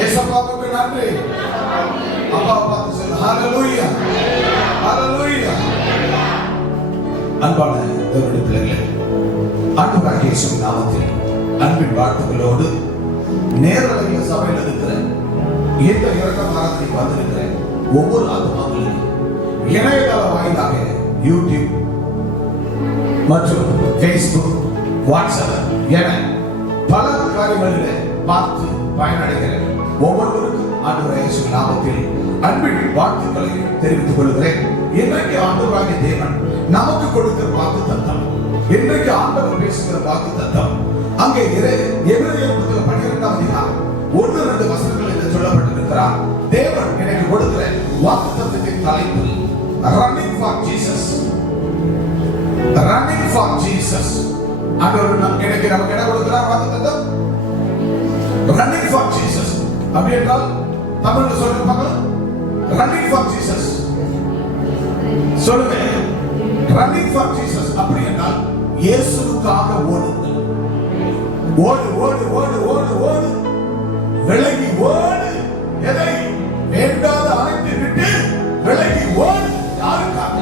ஏசப்பாவுக்கு நன்றி. அப்பாவை பார்த்து சொல்லு ஹalleluya ஹalleluya. அன்பான தேவனுடைய பிள்ளைகளே, ஆண்டவராகிய இயேசுவின் நாமத்தில் அன்பின் வாழ்த்துக்களோடு நேரலையில் சபையில் இருக்கிற இந்த இரக்கம் ஆராதனைக்கு வந்திருக்கிற ஒவ்வொரு ஆத்மாக்களுக்கும் இணையதள வாயிலாக யூடியூப் மற்றும் ஃபேஸ்புக், வாட்ஸ்அப் என பல காரியங்களில் பார்த்து பயனடைகிற ஒவ்வொருவருக்கும் ஆண்டவராகிய இயேசுவின் நாமத்தில் அன்பின் வாழ்த்துக்களை தெரிவித்துக் கொள்கிறேன். இன்றைக்கு ஆண்டவராகிய தேவன் நமக்கு கொடுக்கிற வாக்குத்தத்தம், இன்றைக்கு ஆண்டவர் பேசுகிற வாக்குத்தத்தம் அங்கே எபிரேயர் 12ஆம் அதிகாரம் 1-2 வசனங்களில் சொல்லப்பட்டிருக்கிறார். தேவன் எனக்கு கொடுக்கிற வாக்குத்தத்தத்தின் தலைப்பு running for Jesus. Running for Jesus. ஆண்டவர் எனக்கு நமக்கு என்ன கொடுக்கிறார் வாக்குத்தத்தம்? Running for Jesus. அப்படி என்றால் தமிழ்ல சொல்லுங்க பார்க்கலாம். ரன்னிங் ஃபார் ஜீசஸ் சொல்லுங்க. ரன்னிங் ஃபார் ஜீசஸ் அப்படி என்றால் இயேசுவுக்காக ஓடுங்கள். ஓடு ஓடு ஓடு ஓடு ஓடு, விலகி ஓடு. எதை வேண்டாத அழைத்து விட்டு விலகி ஓடு. யாருக்காக?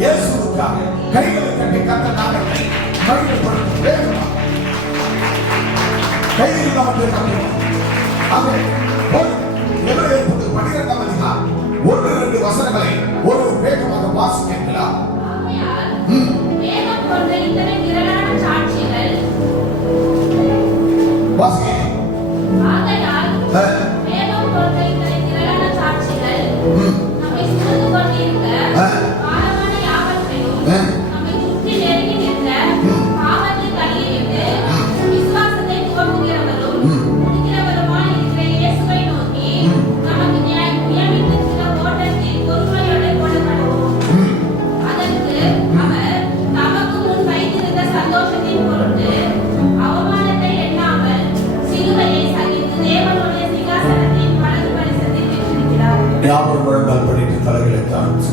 இயேசுவுக்காக. கைகளை கட்டி கட்டனாக மகிழ்ப்படுத்த வேண்டுமா? கையில் நமக்கு கட்டணும். ஆகவே எபிரேயர் 12ஆம் அதிகாரம் 1-2 வசனங்களை ஒரு வேகமாக வாசிக்கலாம். வேதம் போன்ற இத்தனை திரளான சாட்சிகள் வாசிக்க. ஆகையால் வேதம் போன்ற இத்தனை திரளான சாட்சிகள் நம்மை சூழ்ந்து கொண்டிருக்க பாரமான யாவற்றையும் நம்மை சுற்றி நெருங்கி நிற்க பாவத்தை தள்ளிவிட்டு விசுவாசத்தை துவக்குகிறவரும் முடிக்கிறவருமாய் இருக்கிற இயேசுவை நோக்கி நமக்கு நியமித்திருக்கிற ஓட்டத்தில் பொறுமையோடு ஓட கடவோம். அதற்கு அவர் தமக்கு முன் வைத்திருந்த சந்தோஷத்தின் பொருட்டு அவமானத்தை எண்ணாமல் சிலுவையை சகித்து தேவனுடைய சிங்காசனத்தின் வலது பரிசத்தில் வீற்றிருக்கிறார். யாவரும் முழங்கால் படிட்டு தலைகளை தாழ்த்து.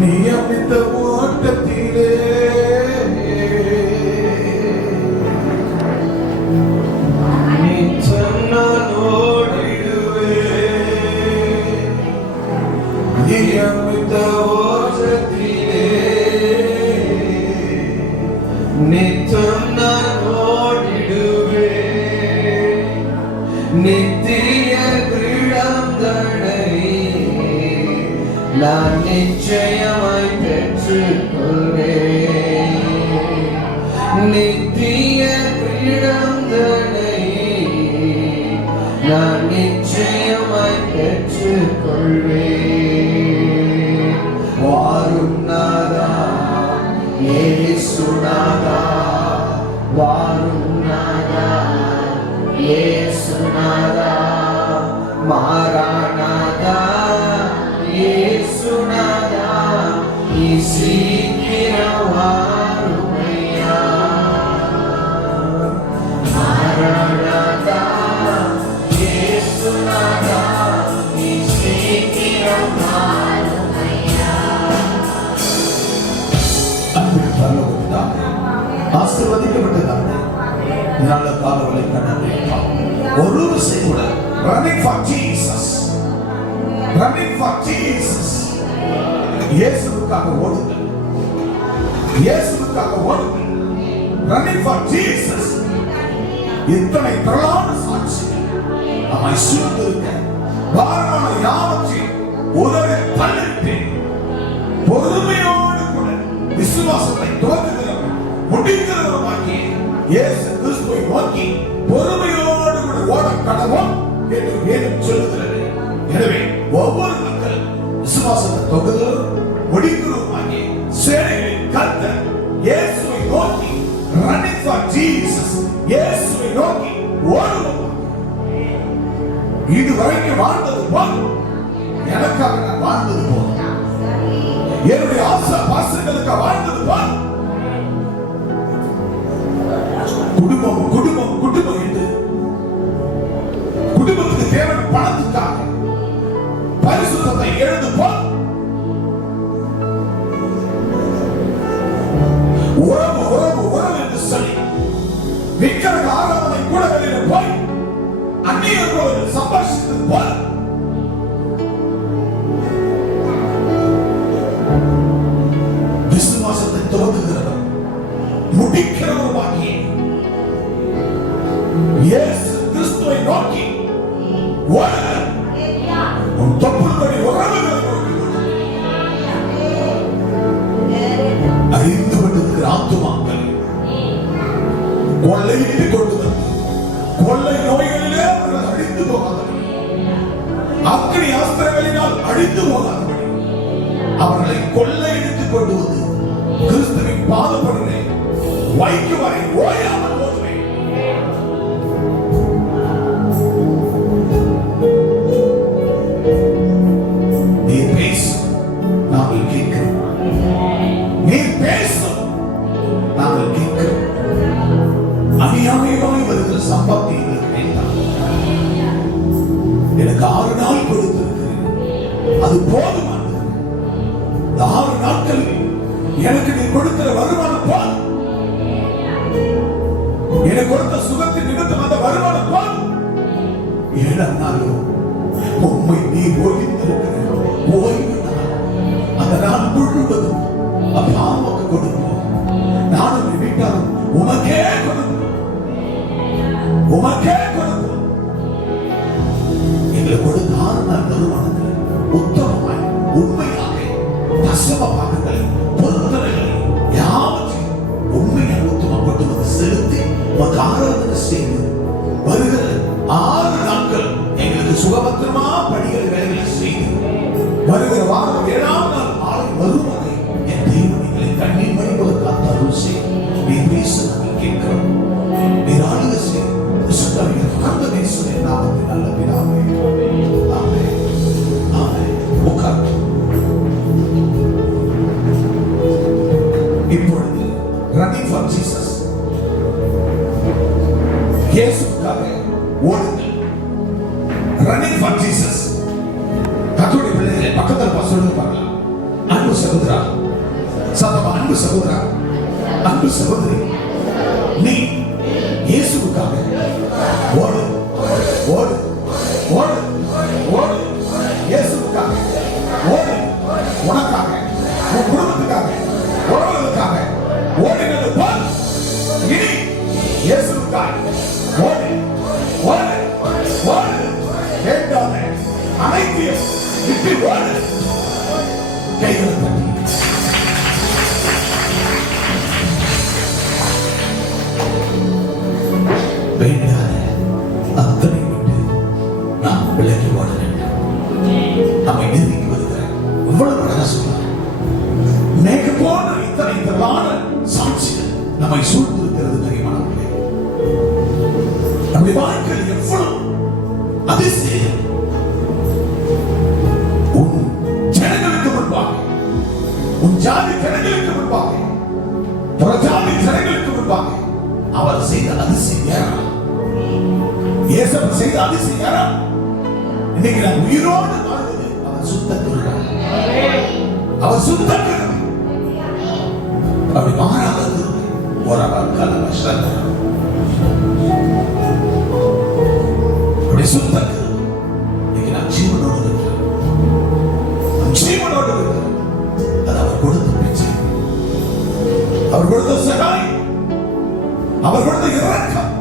நியமித்த ஓட்டத்திலே நிச்சயம் நான் ஓடிடுவேன். நியமித்த ஓட்டத்திலே நிச்சயம் நான் ஓடிடுவேன். நித்திய கிரீடங்களை நான் நிச்சயமாய் பெற்றுக்கொள்வேன். நித்திய கிரீடங்களை நான் நிச்சயமாய் பெற்றுக்கொள்வேன். வாரும் நாதா இயேசு நாதா, வாரும் நாதா இயேசு நாதா, மாராநாதா இயேசு நாதா, சீக்கிரம் வாருமையா. மாராநாதா இயேசு நாதா, சீக்கிரம் வாருமையா. அன்பின் பரலோகத்தானே, ஆசீர்வதிக்கப்பட்டதானே, நல்ல காலவரை கண்ணே ஒரு விசை கூட running for Jesus, running for Jesus. இயேசுவுக்காக ஓடுங்கள், இயேசுவுக்காக ஓடுங்கள். running for Jesus. இத்தனை திரளான சாட்சிகள் நம்மை சூழ்ந்திருக்க பாரமான யாவற்றையும் உதவி தள்ளிட்டு பொறுமையோடு கூட விசுவாசத்தை துவக்குகிறவர் முடிக்கிறவருமாகிய இயேசு கிறிஸ்துவை நோக்கி பொறுமையோடு கூட ஓட கடவோம் என்று வேதம் சொல்லுகிறது. எனவே ஒவ்வொரு மக்கள் விசுவாசத்தை தொகுகிறோம் முடிக்கிறோமாகிய சேனைகளின் கர்த்தர் இயேசுவை நோக்கி running for Jesus, இயேசுவை நோக்கி ஓடுவோம். இதுவரைக்கும் வாழ்ந்தது போல் எனக்காக நான் வாழ்ந்தது போல், என்னுடைய ஆசை பாசங்களுக்காக வாழ்ந்தது போல், குடும்பம் குடும்பம் குடும்பம் என்று குடும்பத்துக்கு தேவையான பணத்துக்காக பரிசுத்தத்தை எழுந்து போல், உறவு உறவு உறவு என்று சொல்லி இயேசு கிறிஸ்துவை நோக்கி ஓடு. உன் தொப்புள்படி உறவுகளை நோக்கி அறிந்து கொண்டிருக்கிற ஆத்துமாக்கள் கொள்ளையிட்டு கொண்டு வந்து கொள்ளை நோய்களிலே அவர்கள் அழிந்து போகாதபடி, அக்கினி அஸ்திரங்களினால் அழிந்து போகாதபடி அவர்களை கொள்ளையிட்டு கொண்டு வந்து கிறிஸ்துவின் பாதப்படிலே வைக்கும் வரை ஓயாமல் ஓடுவேன். நீ பேசும், நாங்கள் கேட்கிறோம். நீ பேசும், நாங்கள் கேட்கிறோம். அநியாயமாய் வருகிற சம்பத்தை எங்களுக்கு வேண்டாம். எனக்கு 6 நாள் கொடுத்திருக்கிறேன், அது போதுமானது. இந்த 6 நாட்கள் எனக்கு நீ கொடுக்கிற வருமானம் போதும். எனக்கு கொடுத்த சுகத்தின் நிமித்தம் அந்த வருமானம் போதும். 7ஆம் நாளும் உண்மை நீ ஓய்ந்திருக்கிற ஓய்வு நாள். அந்த நாள் முழுவதும் அப்பாவுக்கு கொடுப்போம். நானும் என் வீட்டாரும் உமக்கே கொடுப்போம், உமக்கே கொடுப்போம். எங்களை கொடுத்த 6 நாள் வருமானத்தில் உத்தமமாய் உண்மையாக தசம பாகங்களை பொருத்தனைகளை யாவற்றையும் உண்மையாக உத்தமப்பட்டு வந்து செலுத்தி உமக்கு ஆராதனை செய்து வருகிற 6 நாட்கள் எங்களுக்கு சுகபத்திரமா படிக்கிற வேலைகளை செய்து வருகிற வாரம் 7ஆம் நாள் ஆலை வரும் வரை என் தெய்வங்களை கண்ணீர் மணி போல காத்து அருள் செய்யும். நீ பேச நாங்கள் கேட்கிறோம். நீர் ஆளுகை செய்யும். அந்த நேசனை நாமத்தில் நல்ல பிதாவே. ஆமென். ஆமென். உட்கார்ந்து இப்பொழுது ரன்னிங் ஃபார் ஜீசஸ், இயேசுவுக்காக ஓடுங்கள். Running for Jesus. கர்த்தருடைய பிள்ளைகளை பக்கத்தில் சொல்லுங்க பார்க்கலாம். அன்பு சகோதரா, சத்தமா அன்பு சகோதரா, அன்பு சகோதரி, நீ இயேசுவுக்காக ஓடு, ஓடு, ஓடு, ஓடு. இயேசுவுக்காக ஓடு. உனக்காக, உன் குடும்பத்துக்காக, உறவுகளுக்காக ஓடினது போல் இனி இயேசுவுக்காக ஓடு, ஓடு, ஓடு. வேண்டாத அனைத்தையும் விட்டு ஓடு. கைகளை தட்டி வேண்டாத அத்தனை விட்டு நாம் விலகி ஓட வேண்டும். நம்மை நெருங்கி வருகிற இவ்வளவு அழகா சொல்றார். மேக போன இத்தனை திரளான சாட்சிகள் நம்மை சூழ்ந்திருக்கிறது தெரியுமானவர்களே. நம்முடைய வாழ்க்கையில் எவ்வளவு அதிசயம். உன் ஜனங்களுக்கு முன்பாக, உன் ஜாதி ஜனங்களுக்கு முன்பாக, பிரஜாதி ஜனங்களுக்கு முன்பாக அவர் செய்த அதிசயம் ஏராளம். இயேசு செய்த அதிசயம் ஏராளம். இன்னைக்கு நான் உயிரோடு வாழ்வது அவர் சுத்த திருடன், அவர் சுத்த திருடன். அப்படி மாறாத திருடன் ஒரு கலவ ஸ்ரத்த அப்படி சுத்த திருடன். இன்னைக்கு நான் ஜீவனோடு இருக்கிறேன், ஜீவனோடு இருக்கிறேன். அது அவர் கொடுத்த பிச்சை, அவர் கொடுத்த சகாயம், அவர் கொடுத்த இரக்கம்.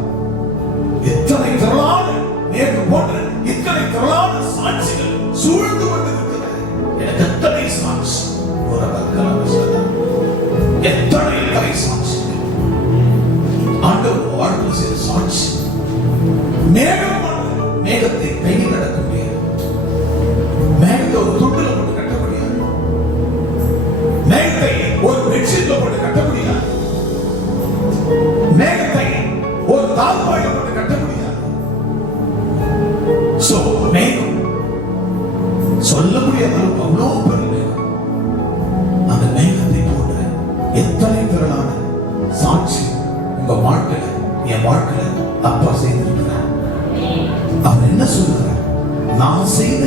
எத்தனை திரளான நேற்று போன்ற இத்தனை திரளான சாட்சிகள் சூழ்ந்து கொண்டிருக்கிறது. எனக்கு எத்தனை சாட்சி, எத்தனை கலை சாட்சி ஆண்டவர் வாழ்க்கை செய்த சாட்சி. மேகத்தை கையில் நடக்க முடியாது, மேகத்தை ஒரு துண்டுல போட்டு கட்ட முடியாது, மேகத்தை ஒரு பெட்ஷீட்ல போட்டு கட்ட முடியாது, மேகத்தை ஒரு தாழ்வாயில போட்டு கட்ட முடியாது. சோ மேகம் சொல்ல முடியாத அவ்வளோ பெரிய மேகம். அந்த மேகத்தை போன்ற எத்தனை திரளான சாட்சி உங்க வாழ்க்கையில, என் வாழ்க்கையில அப்பா செய்திருக்கிறார். அவர் என்ன சொல்றார்? நான் செய்த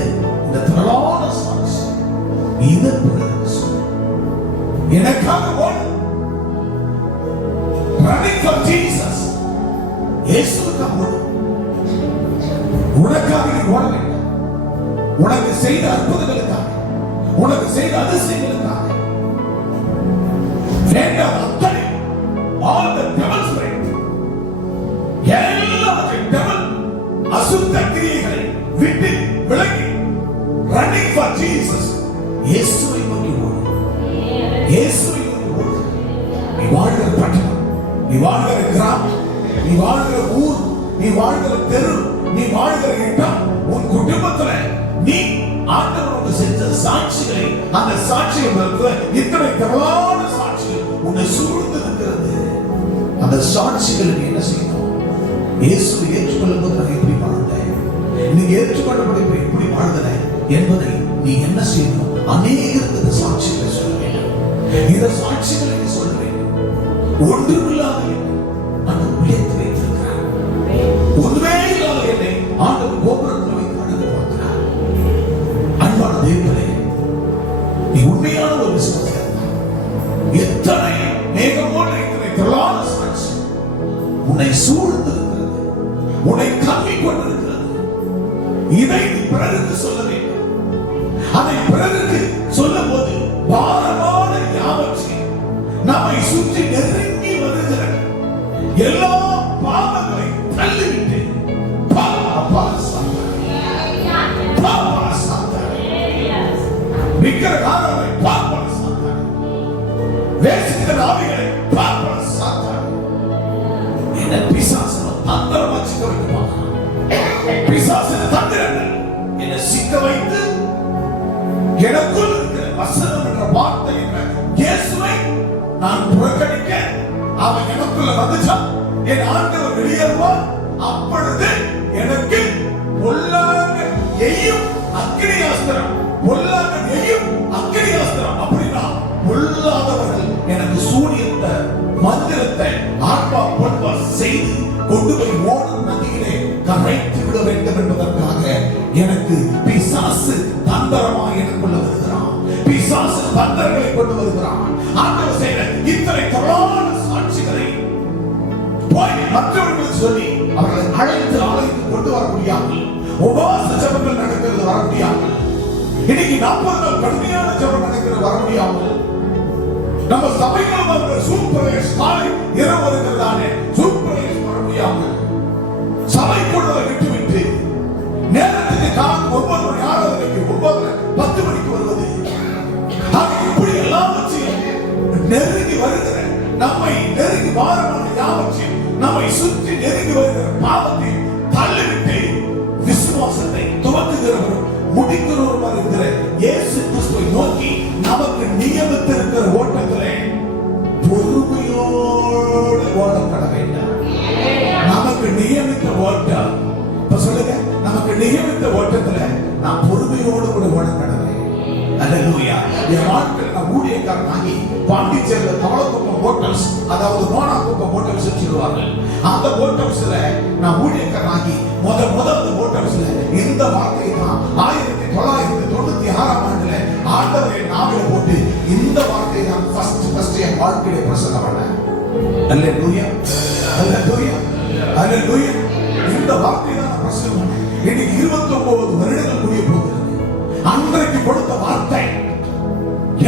இந்த திரளான சாட்சி எனக்காக ஓடு. Running for Jesus. இயேசுவுக்காக ஓடு. உனக்காக நீ ஓட வேண்டும். உனக்கு செய்த அற்புதங்களுக்காக, உனக்கு செய்த அதிசயங்களுக்காக வேண்டாம் அத்தனை all the demonstrate எல்லாவற்றையும் அசுத்த கிரியைகளை விட்டு விலகி running for Jesus, இயேசுவை நோக்கி ஓடு. இயேசுவை நோக்கி ஓடு. நீ வாழ்கிற பட்டணம், நீ வாழ்கிற கிராமம், நீ வாழ்கிற ஊர், நீ வாழ்கிற தெரு, நீ வாழ்கிற இடம், உன் குடும்பத்துல நீ ஆண்டவருக்கு செஞ்ச சாட்சிகளை, அந்த சாட்சிகள் இத்தனை திரளான சாட்சிகள் உன்னை சூழ்ந்து இருக்கிறது. அந்த சாட்சிகளை நீ என்ன செய்யணும்? இயேசுவை ஏற்றுக்கொள்ளும் போது நான் எப்படி வாழ்ந்தேன், நீங்க ஏற்றுக்கொள்ளப்பட எப்படி வாழ்ந்தேன் என்பதை நீ என்ன செய்யணும்? அநேகருக்கு இந்த சாட்சிகளை சொல்ல வேண்டும். இந்த சாட்சிகளை நீ சொல்ல வேண்டும். ஒன்றுமில்லாத ஆண்டவர் உயர்த்தி வைத்திருக்கிறார். ஒன்றுமே இல்லாத என்னை ஆண்டவர் கோபுரத்தில் வைத்து அழகு பார்க்கிறார். அன்பான தேவனே, நீ உண்மையான ஒரு விசுவாசியாக எத்தனை மேகமோடு இத்தனை திரளான சாட்சி உன்னை சூழ்ந்து இருக்கிறது, உன்னை கவ்விக் கொண்டிருக்கிறது. இதை நீ பிறருக்கு சொல்ல வேண்டும். அதை பிறருக்கு சொல்லும் போது பாரமான யாவற்றையும் நம்மை சுற்றி நெருங்கி வருகிற எல்லா பாவங்களையும் தள்ளிவிட்டு பாப்பா விக்கிரகாரரை பாப்பா வேசிக்கிற ஆவிகளை பாப்பா என்ன பிசாசு தந்திரமா சிக்க வைக்குமா? பிசாசு தந்திரங்கள் என்னை சிக்க வைத்து எனக்குள் இருக்கிற வசனம் என்ற வார்த்தை என்ற இயேசுவை நான் புறக்கணிக்க அவன் எனக்குள்ள வந்துச்சான். என் ஆண்டவர் வெளியேறுவார். அப்பொழுது எனக்கு பொல்லாங்க எய்யும் அக்கினியாஸ்திரம், பொல்லாங்க எய்யும் அக்கினியாஸ்திரம். அப்படின்னா பொல்லாதவர்கள் எனக்கு சூனியத்தை மந்திரத்தை ஆத்மா பொன்பா செய்து கொண்டு போய் ஓடும் நதியிலே கரைத்து விட வேண்டும் என்பதற்காக எனக்கு பிசாசு தந்திரமாக எனக்குள்ள வருகிறான். பிசாசு தந்திரங்களை கொண்டு வருகிறான். ஆண்டவர் செய்த இத்தனை திரளான சாட்சிகளை போய் மற்றவர்களுக்கு சொல்லி அவர்களை அழைத்து ஆலயத்துக்கு கொண்டு வர முடியாமல், உபவாச ஜெபங்கள் நடக்கிறது வர முடியாமல், இன்னைக்கு 40 நாள் கடுமையான ஜெபம் நடக்கிறது வர முடியாமல், நம்ம சபைகள் வந்து சூப்பரேஸ் காலை இரவு வருகிறதானே சூப்பரேஸ் வர முடியாமல், சபை கூடுதலை விட்டுவிட்டு நேரத்துக்கு காலை 9 மணி ஆராதனைக்கு 9:10 மணிக்கு வருவது, இப்படி எல்லாவற்றையும் நெருங்கி வருகிற நம்மை நெருங்கி வாரமான யாவற்றையும் நம்மை சுற்றி நெருங்கி வருகிற பாவத்தை தள்ளிவிட்டு விசுவாசத்தை துவக்குகிறவரும் முடிக்கிறவரும் இருக்கிற இயேசு கிறிஸ்துவை நோக்கி நமக்கு நியமித்திருக்கிற ஓட்டத்திலே பொறுமையோடு ஓடப்பட வேண்டும். நமக்கு நியமித்த ஓட்டம், இப்ப சொல்லுங்க, நமக்கு நியமித்த ஓட்டத்துல நான் பொறுமையோடு கூட ஓடப்பட வேண்டும். அல்லேலூயா. என் வாழ்க்கையில் நான் ஊழியக்காரனாகி பாண்டிச்சேரியில தவளக்குப்பம் ஹோட்டல்ஸ், அதாவது மோனாக்குப்பம் ஹோட்டல்ஸ் சொல்லுவார்கள். அந்த ஹோட்டல்ஸ்ல நான் ஊழியக்காரனாகி முதல் அந்த ஹோட்டல்ஸ்ல இந்த வார்த்தையை தான் 1996ஆம் ஆண்டுல ஆண்டவர் என் நாவில போட்டு இந்த வார்த்தையை தான் ஃபர்ஸ்ட் என் வாழ்க்கையில பிரசங்கம் பண்ணேன். அல்லேலூயா, அல்லேலூயா, அல்லேலூயா. இந்த வார்த்தையை தான் பிரசங்கம் பண்ணேன். இன்னைக்கு 29 வருடங்கள் முடிய போகிறது. அன்றைக்கு கொடுத்த வார்த்தை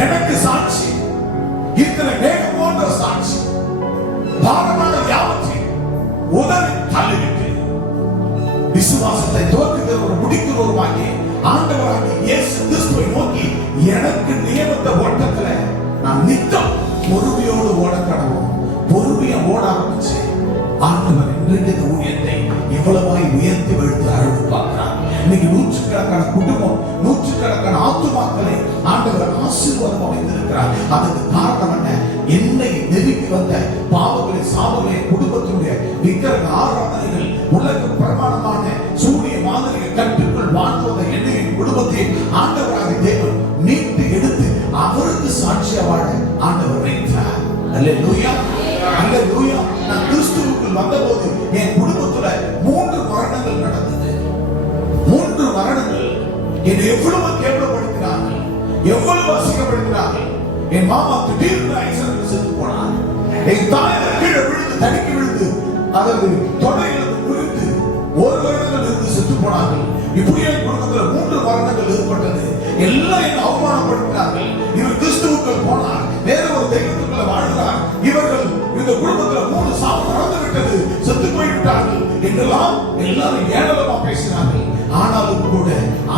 எனக்கு சாட்சி, இத்தனை வேகம் போன்ற சாட்சி, பாரமான யாவற்றை உதவி தள்ளிவிட்டு விசுவாசத்தை துவக்குகிறவர் முடிக்கிறவருமாகி ஆண்டவராகிய இயேசு கிறிஸ்துவை நோக்கி எனக்கு நியமித்த ஓட்டத்துல நான் நித்தம் பொறுமையோடு ஓட கடவோம். பொறுமையா ஓட ஆரம்பிச்சு ஆண்டவர் இன்றைக்கு இந்த ஊழியத்தை இவ்வளவாய் உயர்த்தி வைத்து அழகு பார்க்கிறார். இன்னைக்கு நூற்றுக்கணக்கான குடும்பம், நூற்றுக்கணக்கான ஆத்துமாக்களை ஆண்டவர் ஆசீர்வாதம் அமைந்திருக்கிறார். அதுக்கு காரணம் என்ன? என்னை நெருங்கி வந்த பாவங்களை, சாபங்களை, குடும்பத்தினுடைய விக்கிரக ஆராதனைகள், உலக பிரமாணமான சூரிய மாதிரியை கட்டுக்குள் வாழ்ந்த என்னையின் குடும்பத்தை ஆண்டவராக தேவன் மீட்டு எடுத்து அவருக்கு சாட்சியா வாழ ஆண்டவர் வைத்தார். அல்லேலூயா, அல்லேலூயா. நான் கிறிஸ்துவுக்குள் வந்தபோது என் குடும்பத்துல 3 மரணங்கள் நடந்தது. 3 மரணங்கள். என்னை எவ்வளவு கேவலப்படுத்தினார்கள், எவ்வளவு அசிங்கப்படுத்தினார்கள். என் மாமா திடீர்னு ஆக்சிடென்ட்ல செத்து போனார். என் தாயார் கீழே விழுந்து தடுக்கி விழுந்து அதாவது தொடையிலிருந்து முறித்து 1 வருடங்கள் இருந்து செத்து போனார்கள். இப்படியே குடும்பத்துல 3 மரணங்கள் ஏற்பட்டது. எல்லாம் என்னை அவமானப்படுத்தினார்கள். இவர் கிறிஸ்துவுக்குள் போனார், வேற ஒரு தெய்வத்துக்குள்ள வாழ்கிறார். இவர்கள் இந்த குடும்பத்துல 3 சாவு நடந்து விட்டது, செத்து போய்விட்டார்கள் என்ற என்றெல்லாம் எல்லாரும் ஏளனமா பேசினார்கள். ஆனாலும் கூட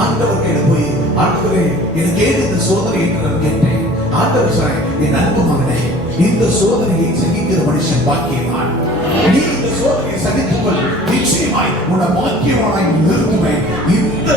ஆண்டவர் கிட்ட போய், ஆண்டவரே எனக்கு ஏன் இந்த சோதனை என்று நான் கேட்டேன். ஆண்டவர் சொன்னார், என் அன்பு மகனே, இந்த சோதனையை சகிக்கிற மனுஷன் பாக்கியவான். நீ இந்த சோதனையை சகித்துக்கொள், நிச்சயமாய் உன்னை பாக்கியவானாய் நிறுத்துவேன். இந்த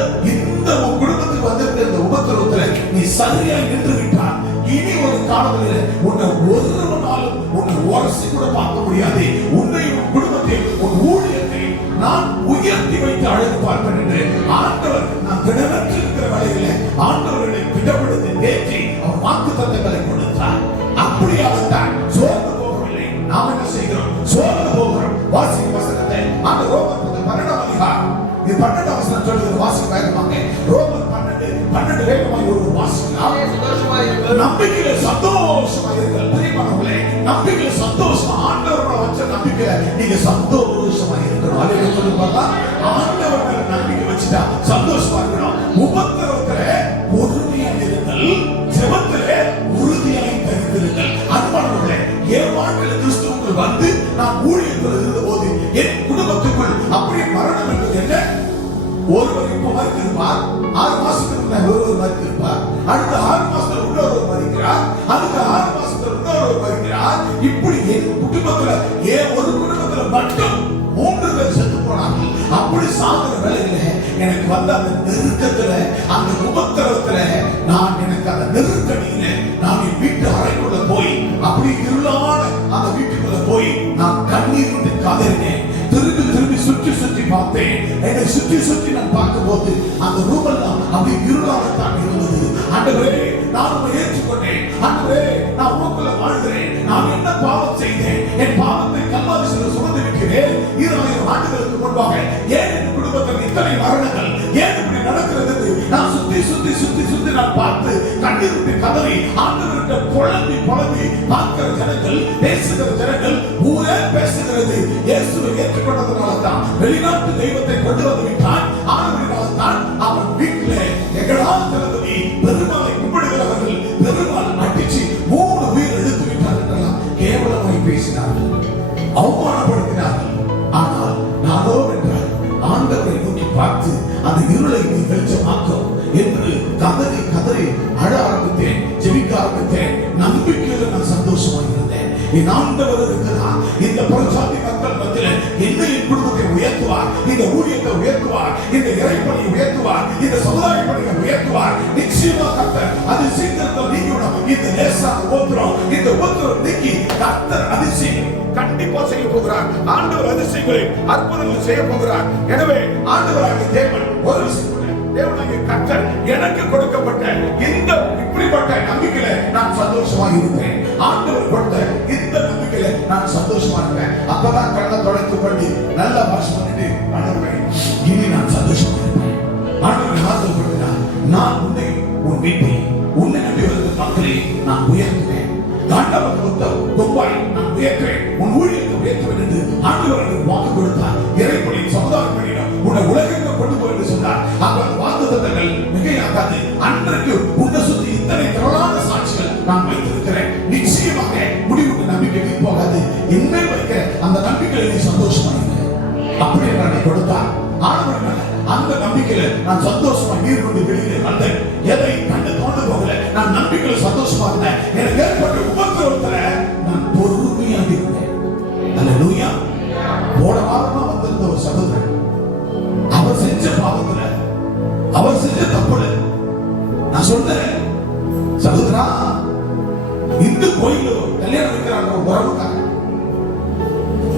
உன் குடும்பத்துக்கு வந்திருக்கிற இந்த உபத்திரவத்துல நீ சரியாய் நின்று விட்டால் இனி ஒரு காலத்தில் உன்னை ஒரு நாளும் உன்னை உரசி கூட பார்க்க முடியாது. உன்னை, உன் குடும்பத்தை, உன் ஊழியத்தை நான் உயர்த்தி வைத்து அழகு பார்ப்பேன் என்று ஆண்டவர் நான் திடமற்று இருக்கிற வேலையில ஆண்டவர்களை திடப்படுத்தி தேற்றி அவர் வாக்குத்தத்தங்களை கொடுத்தார். அப்படியாகத்தான் சோர்ந்து போகவில்லை. நாம் என்ன செய்கிறோம்? சோர்ந்து போகிறோம். வாசிக்க வசனத்தை அந்த ரோமர் 12ஆம் அதிகாரம் 12ஆம் வசனம் சொல்லுகிறது. வாசிக்க வேகமாக ரோமர் 12 வேகமாக ஒரு வாசிக்கலாம். நம்பிக்கையில சந்தோஷமா இருங்கள். பிரியமானவர்களே, நம்பிக்கையில சந்தோஷமா, ஆண்டவரோட வச்ச நம்பிக்கையில நீங்க சந்தோஷமா இருக்கணும். அல்லேலூயா சொல்லுங்க பாப்பா. ஆண்டவரோட நம்பிக்கை வச்சுட்டா சந்தோஷமா இருக்கணும். உபத்திரவத்துல பொறுமையா இருங்கள், ஜெபத்திலே உறுதியாய் தரித்திருங்கள். அன்பானவர்களே, என் வாழ்க்கையில கிறிஸ்துவுக்குள் வந்து நான் ஊழியத்தில் இருந்தபோது என் குடும்பத்துக்குள் அப்படியே மரணம் என்பது என்ன? ஒருவர் இப்ப மறித்திருப்பார், 6 மாசத்துக்கு முன்னாடி ஒருவர் மறித்திருப்பார், அடுத்த 6 மாசத்துல இன்னொருவர் மறிக்கிறார், அடுத்த 6 மாசத்துல இன்னொருவர் மறிக்கிறார். இப்படி என் குடும்பத்துல ஒரு குடும்பத்துல மட்டும் 3 பேர் செத்து போனார்கள். அப்படி சாகிற வேலையில எனக்கு வந்த அந்த நெருக்கத்துல, அந்த உபத்திரவத்துல, நான் எனக்கு அந்த நெருக்கடியில நான் என் வீட்டு அறைக்குள்ள போய் அப்படி இருளான அந்த வீட்டுக்குள்ள போய் நான் கண்ணீர் விட்டு கதறினேன். திரும்பி திரும்பி சுற்றி சுற்றி பார்த்தேன். என்னை சுற்றி சுற்றி நான் பார்க்கும்போது அந்த ரூம் எல்லாம் அப்படி இருளாகத்தான் இருந்தது. ஆண்டவரே, நான் உம்மை ஏற்றுக்கொண்டேன். ஆண்டவரே, நான் உமக்குள்ள வாழ்கிறேன். நான் என்ன பாவம் செய்தேன்? என் பாவத்தை கல்வாரி சிலுவையில் சுமந்து விட்டேன். 2000 ஆண்டுகளுக்கு முன்பாக ஏன் என் குடும்பத்தில் இத்தனை மரணங்கள் ஏன் இப்படி நடக்கிறது? நான் சுத்தி சுத்தி சுத்தி சுத்தி நான் பார்த்து கண்ணீர் விட்டு கதறி ஆண்டவர்கிட்ட புலம்பி புலம்பி பார்க்கிற ஜனங்கள், பேசுகிற ஜனங்கள், ஊரே பேசுகிறது. இயேசுவை ஏற்றுக்கொண்டதனால தான், வெளிநாட்டு தெய்வத்தை கொண்டு வந்து விட்டான். ஆனவனால தான் அவன் வீட்டிலே எங்களால் திறந்தவி பெருமாளை கும்பிடுகிறவர்கள் பெருமாள் அடிச்சு 3 உயிர் எடுத்து விட்டார் என்றெல்லாம் கேவலமாய் பேசினார்கள், அவமானப்படுத்தினார்கள். ஆனால் நானோ என்றால் ஆண்டவரை நோக்கி பார்த்து அந்த இருளை நீ வெளிச்சமாக்கும் என்று கதறி கதறி அழ ஆரம்பித்தேன், ஜெபிக்க ஆரம்பித்தேன். நம்பிக்கையில நான் சந்தோஷமா இருந்தேன். என் ஆண்டவர் இருக்கிறார். இந்த புறஜாதி மக்கள் மத்தியில் என்னை, என் குடும்பத்தை உயர்த்துவார், இந்த ஊழியத்தை உயர்த்துவார், இந்த இறைப்பணியை உயர்த்துவார், இந்த சமுதாய பணியை உயர்த்துவார். நிச்சயமா கர்த்தர் அது சீக்கிரத்தில் நீங்கிவிடும். இந்த லேசான உபத்திரம், இந்த உபத்திரம் நீக்கி கர்த்தர் அதிசயம் கண்டிப்பா செய்ய போகிறார். ஆண்டவர் அதிசயங்களை, அற்புதங்களை செய்ய போகிறார். எனவே ஆண்டவராகிய தேவன் ஒரு விஷயம், தேவனாகிய கர்த்தர் எனக்கு கொடுக்கப்பட்ட இந்த இப்படிப்பட்ட நம்பிக்கையில நான் சந்தோஷமா இருப்பேன். ஆண்டவர் கொடுத்த இந்த நம்பிக்கையில நான் சந்தோஷமா இருப்பேன். அப்பதான் கண்ணை தொடர்ந்து பண்ணி நல்லா வாஷ் பண்ணிட்டு, ஆண்டவரே, இனி நான் சந்தோஷமா இருப்பேன். ஆண்டவர் ஆசைப்படுகிறார், நான் உன்னை, உன் வீட்டை, உன்னை நம்பி வந்த மக்களை நான் உயர்த்துவேன். ஆண்டவர் கொடுத்த கொம்பாய் நான் உயர்த்துவேன், உன் ஊழியத்தை உயர்த்துவேன் என்று ஆண்டவர் எனக்கு வாக்கு கொடுத்தார். இறைப்பணி, சமுதாய பணியிடம் உன்னை உலகெங்க கொண்டு போய் என்று சொன்னார். அந்த வாக்குத்தத்தங்கள் மிகையாகாது. அன்றைக்கு உன்னை சுற்றி இத்தனை திரளான சாட்சிகள் நான் வைத்திருக்கிறேன். நிச்சயமாக முடிவுக்கு நம்பிக்கை போகாது. என்னை வைக்க அந்த நம்பிக்கையில நீ சந்தோஷமா இருக்க. அப்படி என்னை கொடுத்தார் ஆண்டவர். அந்த நம்பிக்கையில நான் சந்தோஷமா நீர் கொண்டு வெளியிலே வந்தேன். எதை கண்டு தோண்டு போகல. நான் நம்பிக்கையில சந்தோஷமா இருந்தேன். எனக்கு ஏற்பட்ட உபத்திரவத்துல நான் பொறுமையாக இருந்தேன். அல்லேலூயா. போன வாரமா வந்திருந்த ஒரு சகோதரன், அவர் செஞ்ச பாவத்துல, அவர் செஞ்ச தப்புல நான் சொன்னேன், சகோதரா, இந்து கோயில கல்யாணம் வைக்கிறாங்க ஒரு உறவுக்காக,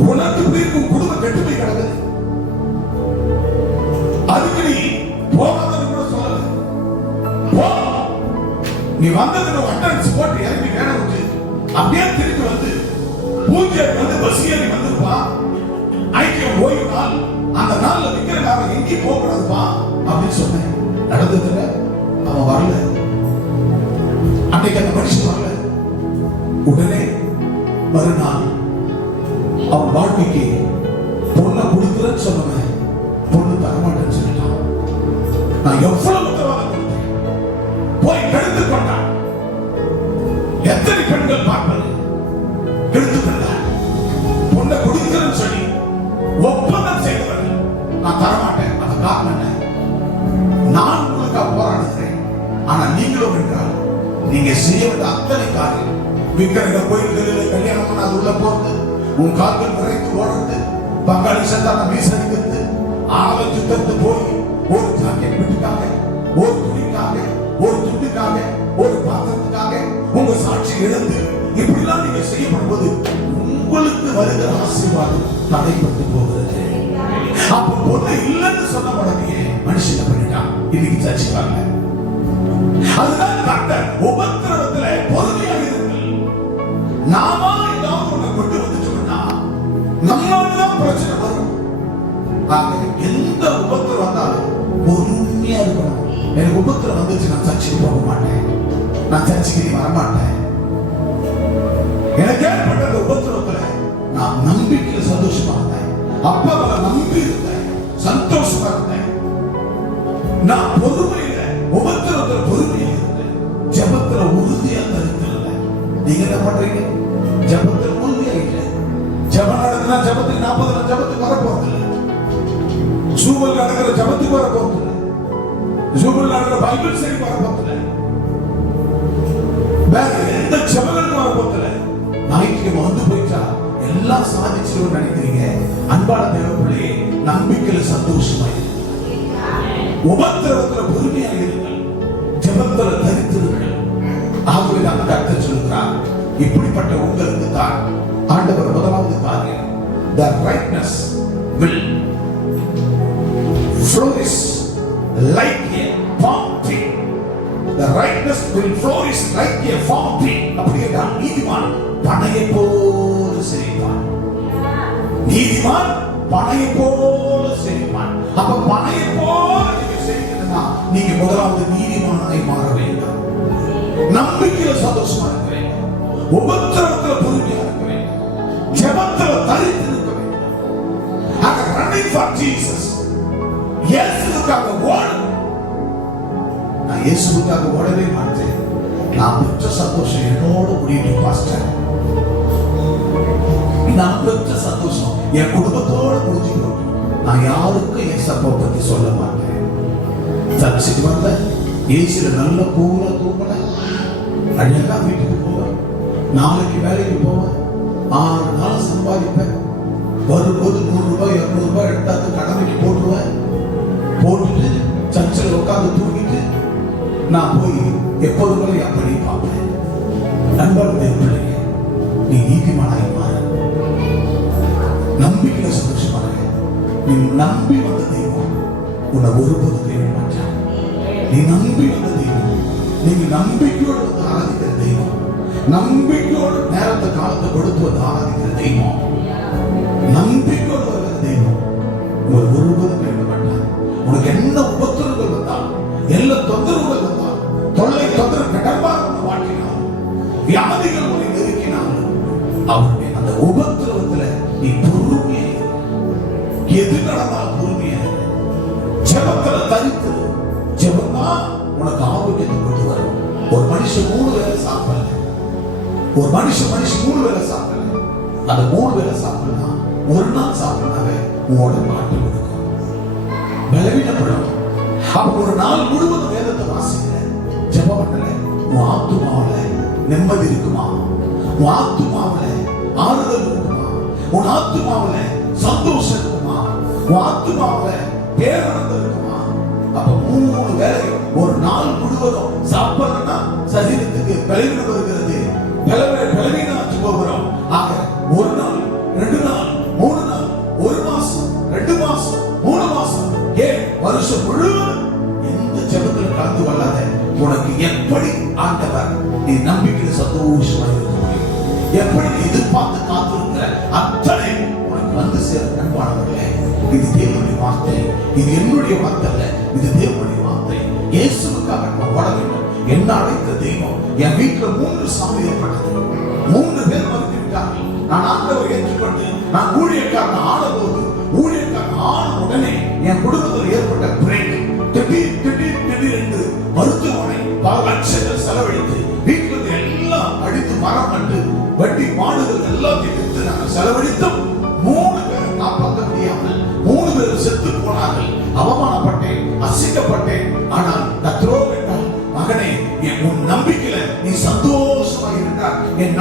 உனக்கு போயிருக்கும் குடும்பம் கெட்டு போய் கிடக்குது. அதுக்கு நீ போகாதன்னு கூட சொல்லல. போ, நீ வந்ததுக்கு அட்டன்ஸ் போட்டு இறங்கி வேணும் விட்டு அப்படியே திருப்பி வந்து பூஜை வந்து பஸ் ஏறி வந்திருப்பா. ஐக்கியம் ஓய்வு நாள், அந்த நாள்ல விக்கிரகாரன் எங்கேயும் போக கூடாதுப்பா அப்படின்னு சொன்னேன். நடந்ததுல அவன் வரல. அன்னைக்கு அந்த மனுஷன் வரல. உடனே மறுநாள் அவன் வாழ்க்கைக்கு பொண்ணை கொடுக்குறேன்னு சொன்னவன் பொண்ணு தரமாட்டேன்னு சொல்லிட்டான். நான் எவ்வளவு உத்தரவாதம் கொடுத்தேன், போய் கெடுத்து கொண்டான். எத்தனை பெண்கள் பார்ப்பது, கெடுத்து கொண்டான். பொண்ணை கொடுக்குறேன்னு சொல்லி ஒப்பந்தம் செய்தவர்கள் விக்கிரக கோயில்களில் கல்யாணம் பண்ண அது உள்ள போறது, உன் கால்கள் விரைத்து ஓடுறது, பங்காளி சந்தான வீசடிக்கிறது, ஆலோசித்து போய் ஒரு ஜாக்கெட் வீட்டுக்காக, ஒரு துணிக்காக, ஒரு துண்டுக்காக, ஒரு பாத்திரத்துக்காக உங்க சாட்சி இழந்து இப்படிலாம் நீங்க செய்யப்படும்போது உங்களுக்கு வருகிற ஆசீர்வாதம் தடைப்பட்டு போகிறது. அப்ப பொண்ணு இல்லைன்னு சொன்ன உடனே மனுஷன் பண்ணிட்டான். இன்னைக்கு சர்ச்சைக்காங்க. அதுதான் கர்த்தர் உபத்திரவத்துல பொறுமையாக இருங்கள். நாம ஏதாவது ஒண்ணு கொண்டு வந்துட்டோம்னா நம்மளாலதான் பிரச்சனை வரும். எந்த உபத்திரம் வந்தாலும் பொறுமையா இருக்கணும். எனக்கு உபத்திரம் வந்துச்சு, நான் சர்ச்சைக்கு போக மாட்டேன், நான் சர்ச்சைக்கு வரமாட்டேன். எனக்கு ஏற்பட்ட அந்த உபத்திரத்துல நான் நம்பிக்கையில சந்தோஷமா இருந்தேன், அப்பாவை நம்பி இருந்தேன், சந்தோஷமா இருந்தேன். நான் பொறுமையில உபத்திரத்துல பொறுமையா இருந்தேன், ஜெபத்துல உறுதியா இருந்தேன். நீங்க என்ன பண்றீங்க? ஜெபத்துல உறுதியா இல்லை. ஜெபம் நடந்தா ஜெபத்துக்கு 40 நாள் ஜெபத்துக்கு வர போறது இல்லை. ஜூபல் நடக்கிற ஜெபத்துக்கு வர போறது இல்லை. ஜூபல் நடக்கிற பைபிள் சரி வர போறது இல்லை. வேற எந்த ஜெபங்களுக்கும் வர போறது இல்லை. ஞாயிற்றுக்கிழமை வந்து போயிட்டா எல்லாம் சாதிச்சிடும் நினைக்கிறீங்க. அன்பான தேவ பிள்ளையே, நம்பிக்கையில சந்தோஷமா இருங்க, உபத்திரவத்துல பொறுமையாக இருங்கள், ஜெபத்துல தரித்திருங்கள். ஆகவே தான் கர்த்தர் சொல்கிறார், இப்படிப்பட்ட உங்களுக்கு தான் ஆண்டவர் முதலாவது காரியம், the rightness will flourish like a palm tree. The rightness will flourish like a palm tree. அப்படியே தான் நீதிமான் பனையை போல செழிப்பான். நீதிமான் பனையை போல செழிப்பான். அப்ப பனையை போல நீங்க செழிக்கணும்னா நீங்க முதலாவது நீதிமானாய் மாற வேண்டும். நம்பிக்கையில சந்தோஷமா இருக்க வேண்டும், உபத்திரவத்துல பொறுமையா இருக்க வேண்டும், ஜெபத்துல தரித்து இருக்க வேண்டும். ஆக running for Jesus, இயேசுவுக்காக ஓடணும். நான் இயேசுவுக்காக ஓடவே மாட்டேன். நான் பெற்ற சந்தோஷம் என்னோட முடியும் பாஸ்டர். நான் பெற்ற சந்தோஷம் என் குடும்பத்தோட முடிஞ்சுக்கணும். நான் யாருக்கும் என் சப்பை பத்தி சொல்ல மாட்டேன். சர்ச்சைக்கு வந்த ஏசில நல்ல கூல தூங்கல, அழகா வீட்டுக்கு போவேன், நாளைக்கு வேலைக்கு போவேன், 6 நாள் சம்பாதிப்பேன், வரும்போது 100 ரூபாய் 200 ரூபாய் எடுத்தாந்து கடமைக்கு போட்டுருவேன். போட்டுட்டு சர்ச்சில் உட்காந்து தூங்கிட்டு நான் போய் எப்போதுமே அப்படி பார்ப்பேன். நண்பர் தேவர்களே, நீ நீதிமானாய் மாற, நம்பிக்கையில சந்தோஷமாக. நீ நம்பி வந்த தெய்வம் உன்னை ஒருபோது கைவிட மாட்டார். நீ நம்பி வந்த தெய்வம், நீங்க நம்பிக்கையோடு வந்து ஆராதிக்கிற தெய்வம், நம்பிக்கையோடு நேரத்தை காலத்தை கொடுத்து வந்து ஆராதிக்கிற தெய்வம், நம்பிக்கையோடு வருகிற தெய்வம் உங்களை ஒருபோது கைவிட மாட்டார். உனக்கு என்ன உபத்திரங்கள் வந்தாலும், எல்லா தொந்தரவுகள் வந்தாலும், தொல்லை தொந்தரவு கடற்பாக வாழ்க்கையினாலும், வியாதிகள் உன்னை நெருக்கினாலும், அவருடைய அந்த உபத்திரவத்துல நீ பொறுமையா, எது நடந்தாலும் பொறுமையா, ஜெபத்துல தரித்து. ஜெபம் தான் உனக்கு ஆரோக்கியத்தை கொண்டு வரும். ஒரு மனுஷன் 3 வேளை சாப்பிடல, ஒரு மனுஷன் 3 வேளை சாப்பிடல, அந்த 3 வேளை சாப்பிடலாம், ஒரு நாள் சாப்பிடனாவே உன்னோட மாட்டு கொடுக்கும், பலவீனப்படும். அப்ப ஒரு நாள் முழுவதும் வேதத்தை வாசிக்கிற, ஜெபம் பண்ணல, உன் ஆத்துமாவுல நிம்மதி இருக்குமா? உன் ஆத்துமாவுல ஆறுதல் இருக்குமா? உன் ஆத்துமாவுல சந்தோஷம் இருக்குமா? உன் ஆத்துமாவுல பேரானந்தம் இருக்குமா? அப்ப 3 வேளை ஒரு நாள் முழுவதும் சாப்பிடணும்னா சரீரத்துக்கு பலவீனம் வருகிறது, பலவீனாச்சு போகிறோம். ஆக ஒரு நாள், 2 நாள், 3 நாள், 1 மாசம், 2 மாசம், 3 மாசம், ஏன் வருஷம் முழுவதும் எந்த ஜெபத்தில் கலந்து கொள்ளாத உனக்கு எப்படி ஆண்டவர் நீ நம்பிக்கையில சந்தோஷமா இருக்க முடியும்? எப்படி எதிர்பார்த்து காத்திருக்கிற அத்தனை உனக்கு வந்து சேர நண்பானவர்களே, இது தேவனுடைய வார்த்தை, இது என்னுடைய வார்த்தை அல்ல, இது தேவனுடைய வார்த்தை. இயேசுவுக்காக நம்ம ஓட வேண்டும். என்ன அழைத்த தெய்வம். என் வீட்டுல 3 சாமி ஏற்பட்டது, 3 பேர் வந்து விட்டார்கள். நான் ஆண்டவர் ஏற்றுக்கொண்டு நான் ஊழியக்காரன் ஆனபோது, ஊழியக்காரன் ஆன உடனே என் குடும்பத்தில் ஏற்பட்ட பிரேக், திடீர் என்று மருத்துவமனை பல லட்சங்கள் செலவழித்து வீட்டில் எல்லாம் அடித்து மரம் நட்டு வட்டி மாடுகள் எல்லாத்தையும் விட்டு நாங்கள் செலவழித்தும் 3 பேரை காப்பாற்ற முடியாமல் 3 பேர் செத்து போனார்கள். அவமானப்பட்டேன், அசிங்கப்பட்டேன். ஆனால் கர்த்தரோ என்றால், மகனே, உன் நம்பிக்கையில நீ சந்தோஷமாக இருந்தால், என்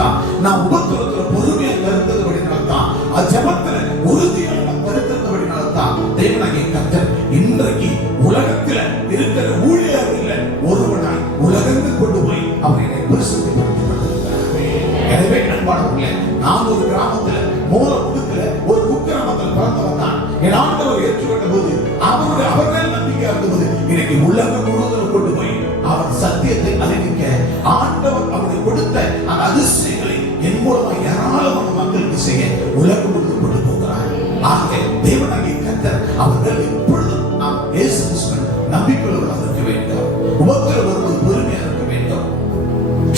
தான், நான் உபத்திரத்துல பொறுமையா கருத்ததுபடினால தான், ஜெபத்துல உறுதியாக கருத்ததுபடினால தான் தேவனாகிய கர்த்தர் இன்றைக்கு உலகத்துல இருக்கிற ஊழியர்கள் ஒருவனாய் உலகெங்கு கொண்டு போய் அவர் என்னை பரிசுத்தப்படுத்திக் கொண்டிருக்கிறார். எனவே அன்பானவர்களே, நான் ஒரு கிராமத்துல மூல முடுக்கல ஒரு குக்கிராமத்தில் பிறந்தவன் தான். என் ஆண்டவர் ஏற்றுக்கொண்ட போது அவர்கள் நம்பிக்கையா இருந்தபோது இன்னைக்கு உலகம் முழுவதும் கொண்டு போய் அவர் சத்தியத்தை அறிவிக்க ஆண்டவர் அவருக்கு கொடுத்த அந்த அதிசயங்களை என் மூலமாக ஏராளமான மக்களுக்கு செய்ய உலகம் முழுவதும் கொண்டு போகிறார். ஆக தேவனாகிய கர்த்தர் அவர்கள் எப்பொழுதும் நாம் இயேசு கிறிஸ்துவின் நம்பிக்கையுள்ளவர்களாக இருக்க வேண்டும். உபத்திரம் வருவது பொறுமையாக இருக்க வேண்டும்.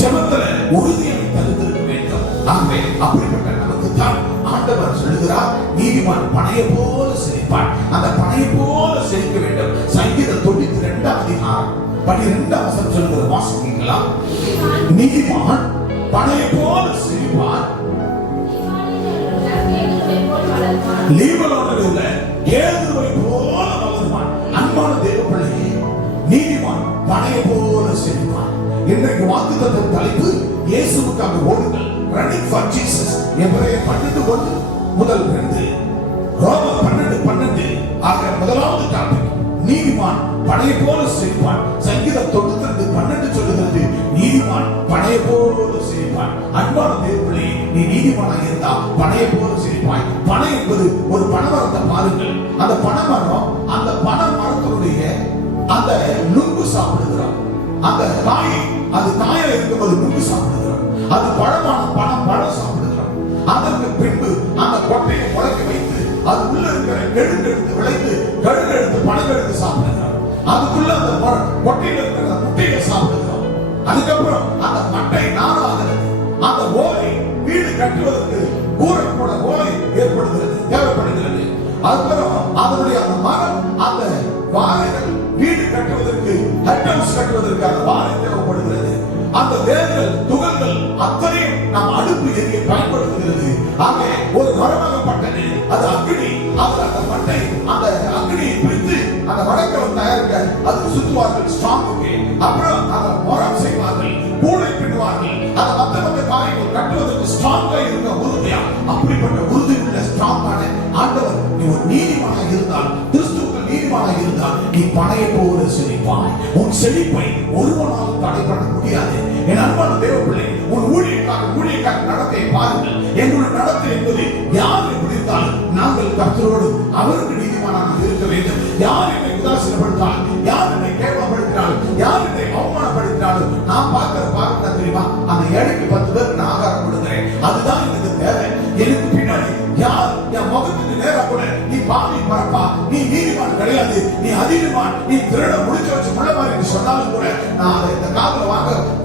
ஜெபத்துல உறுதியாக தகுந்திருக்க வேண்டும். ஆகவே அப்படிப்பட்ட நமக்கு தான் ஆண்டவர் சொல்லுகிறார், நீதிமான் பனையை போல செழிப்பான். அந்த பனையை போல செழிக்க வேண்டும். சங்கீதம் 92 அதிகாரம் 12 வசனம் சொல்லுகிற வாசிக்கலாம். நீதிமான் பனையை போல செழிப்பான், லீபனோனில் உள்ள கேதுருவை போல வளருவான். அன்பான தேவ பிள்ளையே, நீதிமான் பனையை போல செழிப்பான். இன்றைக்கு வாக்குத்தத்தத்தின் தலைப்பு இயேசுவுக்காக ஓடுங்கள், running for Jesus. எபிரேயர் 12:1 முதல் 2, ரோமர் 12:12 ஆக முதலாவது டாபிக் நீதிமான் பனையை போல செழிப்பான். சங்கீதம் 92:12 சொல்லுகிறது, நீதிமான் பனையை போல செழிப்பான். அன்பான தேவர்களே, நீ நீதிமானாக இருந்தா பனையை போல செழிப்பாய். பனை என்பது ஒரு பனைமரத்தை பாருங்கள். அந்த பனைமரம், அந்த பனை மரத்தினுடைய அந்த நுங்கு சாப்பிடுகிறோம். அந்த காய், அது காயா இருக்கும்போது நுங்கு சாப்பிடுகிறோம். அது பழமான பழம் சாப்பிடுகிறோம். அதற்கு பின்பு அந்த கொட்டையை முளைக்க வைத்து அது உள்ள இருக்கிற கெழுந்து எடுத்து விளைத்து கழுகு எடுத்து பழம் எடுத்து சாப்பிடுகிறோம். அதுக்குள்ள அந்த கொட்டையில் இருக்கிற முட்டையை சாப்பிடுகிறோம். அதுக்கப்புறம் அந்த மட்டை நாராகிறது. அந்த ஓலை வீடு கட்டுவதற்கு கூரை கூட ஓலை ஏற்படுகிறது, தேவைப்படுகிறது. அதுக்கப்புறம் அதனுடைய அந்த மரம், அந்த வாழைகள் வீடு கட்டுவதற்கு, ஹெட் ஹவுஸ் கட்டுவதற்கு அந்த வாழை தேவைப்படுகிறது. அந்த வேர்கள், துகள்கள் அத்தனையும் நாம் அடுப்பு எரிய பயன்படுத்துகிறது. ஆக ஒரு மரமாகப்பட்டது, அது அக்னி. அதில் அந்த மட்டை, அந்த அக்னியை பிரித்து அந்த வடக்கலம் தயாரிக்க அதுக்கு சுத்துவார்கள் ஸ்ட்ராங்குக்கு. அப்புறம் அதை மரம் செய்வார்கள், கூடை பின்னுவார்கள். அதை மற்ற காரியங்கள் கட்டுவதற்கு ஸ்ட்ராங்கா இருக்க உறுதியா. அப்படிப்பட்ட உறுதி உள்ள ஸ்ட்ராங்கான ஆண்டவர், நீ ஒரு நீதிமானாக இருந்தால், கிறிஸ்துவுக்கு நீதிமானாக இருந்தால், நீ பனையை போல செழிப்பாய். உன் செழிப்பை ஒருவனாலும் தடை பண்ண முடியாது. என் அன்பான தேவ பிள்ளை, உன் ஊழியக்கார நடத்தை பாருங்கள். எங்களுடைய நடத்தை என்பது யார் எப்படி இருந்தாலும் நாங்கள் கர்த்தரோடு அவருக்கு நீதிமானாக இருக்க வேண்டும். யார் என்னை உதாசீனப்படுத்தாலும், யார் என்னை கேவலப்படுத்தினாலும், யார் என்னை அவமானப்படுத்தினாலும், நான் பார்க்கிற பார்க்க தெரியுமா, அந்த ஏழைக்கு 10 பேருக்கு நான் ஆகாரம் கொடுக்கிறேன். அதுதான் எனக்கு தேவை. எனக்கு பின்னாடி யார் என் முகத்துக்கு நேரா கூட நீ பாவி பரப்பா, நீ நீதிமான் கிடையாது, நீ அதிகமான், நீ திருட முடிச்சு வச்சு முள்ள மாதிரி சொன்னாலும் கூட நான் அதை இந்த காதுல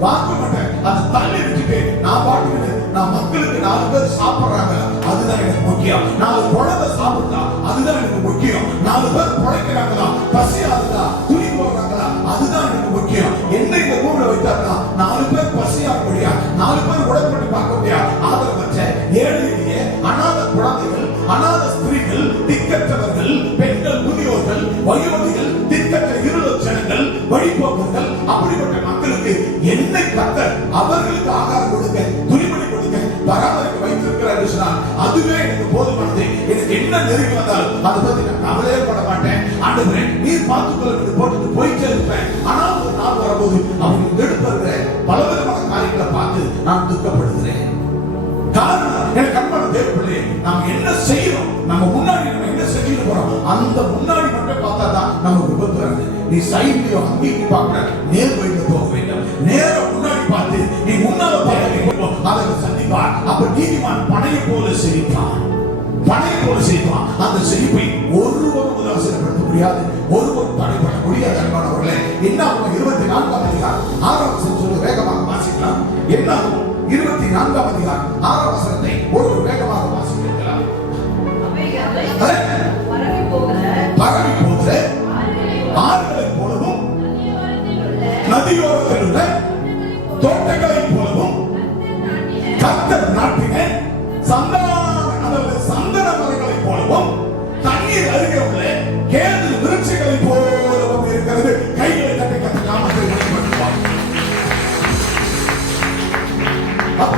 வாங்க மாட்டேன். அதை தள்ளி வச்சுட்டு நான் பாட்டுக்கிட்டு நான் மக்களுக்கு 4 பேர் சாப்பிடுறாங்க, அதுதான் எனக்கு முக்கியம். 4 குழந்தை சாப்பிட்டா அதுதான் எனக்கு முக்கியம். 4 பேர் பிழைக்கிறாங்களா, பசியாகுதா, துணி போடுறாங்களா, அதுதான் எனக்கு முக்கியம். என்ன இந்த பூமியில வைத்தாருன்னா 4 பேர் பசியாக முடியா, 4 பேர் உடற்பட்டு பார்க்க முடியா, ஆதரவற்ற ஏழையிலேயே அநாத குழந்தைகள், அநாத ஸ்திரீகள், திக்கற்றவர்கள், பெண்கள், முதியோர்கள், வயோதிகள், திக்கற்ற இருளச்சனங்கள், வழிபோக்கர்கள், அப்படிப்பட்ட மக்களுக்கு என்னை கர்த்தர் அவர்களுக்கு ஆகாரம் கொடுக்க, துணிமணி கொடுக்க, பராமரிக்க வைத்திருக்கிறார் என்று சொன்னால் அதுவே எனக்கு போதுமானது. எனக்கு என்ன நெருங்கி வந்தாலும் அதை பத்தி நான் கவலையே பட மாட்டேன். ஆண்டவரே, நீர் பார்த்துக்கொள்ள போட்டு போயிட்டே இருப்பேன். ஆனால் ஒரு நாள் வரும்போது அவங்க எடுப்படுகிற பலவிதமான காரியங்களை பார்த்து நான் துக்கப்படுகிறேன். காரணம், எனக்கு அன்பான தேவ பிள்ளையே, நாம் என்ன செய்யறோம், நம்ம முன்னாடி நம்ம என்ன செஞ்சுட்டு போறோம், அந்த முன்னாடி மட்டும் பார்த்தா தான் நமக்கு விபத்து வருது. நீ சைட்லயோ அங்கேயும் பார்க்கற, நேர் வைத்து போக வேண்டும். நேரம் முன்னாடி பார்த்து நீ முன்னால பார்க்க அதை சந்திப்பார். அப்ப நீதிமான் பனையை போல செழிப்பான், பனையை போல செழிப்பான். அந்த செழிப்பை ஒருவரும் உதாசீனப்படுத்த முடியாது, ஒருவரும் தடைப்பட முடியாது. அன்பானவர்களே, என்ன 24ஆம் அதிகாரம் 6ஆம் வசனம் சொல்லி வேகமாக வாசிக்கலாம். என்ன 24ஆம் அதிகாரம் 6ஆம் வசனத்தை ஒரு வேகமாக வாசிக்கலாம். பரவி போகிற ஆறுகளைப் போலவும், நதியோரத்தில் உள்ள தோட்டங்களைப் போலவும், கர்த்தர் நாட்டின சந்தன மரங்களைப் போலவும், தண்ணீர் அருகே உள்ள கேது விருட்சங்களைப் போலவும் இருக்கிறது. கைகளை தட்டி கர்த்தர் நாமத்தை வெளிப்படுத்துவார். அப்ப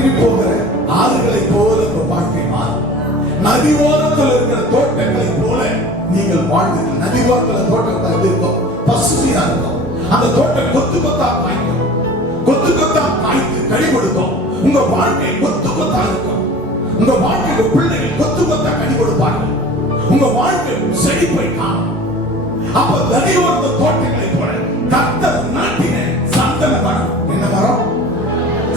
வற்றி போகிற ஆறுகளை போல உங்கள் வாழ்க்கை மாறும். நதி ஓரத்தில் இருக்கிற தோட்டங்களை போல நீங்கள் வாழ்வீர்கள். நதி ஓரத்தில் தோட்டத்தை இருக்கும், பசுமையா இருக்கும். அந்த தோட்டம் கொத்து கொத்தா காய்க்கும், கொத்து கொத்தா காய்த்து கனி கொடுக்கும். உங்க வாழ்க்கை கொத்து கொத்தா இருக்கும். உங்க வாழ்க்கையில பிள்ளைகள் கொத்து கொத்தா கனி கொடுப்பார்கள். உங்க வாழ்க்கை செழிப்பை காணும். அப்ப நதியோர தோட்டங்களை போல கர்த்தர் நாட்டின சந்தன மரம். என்ன மரம்?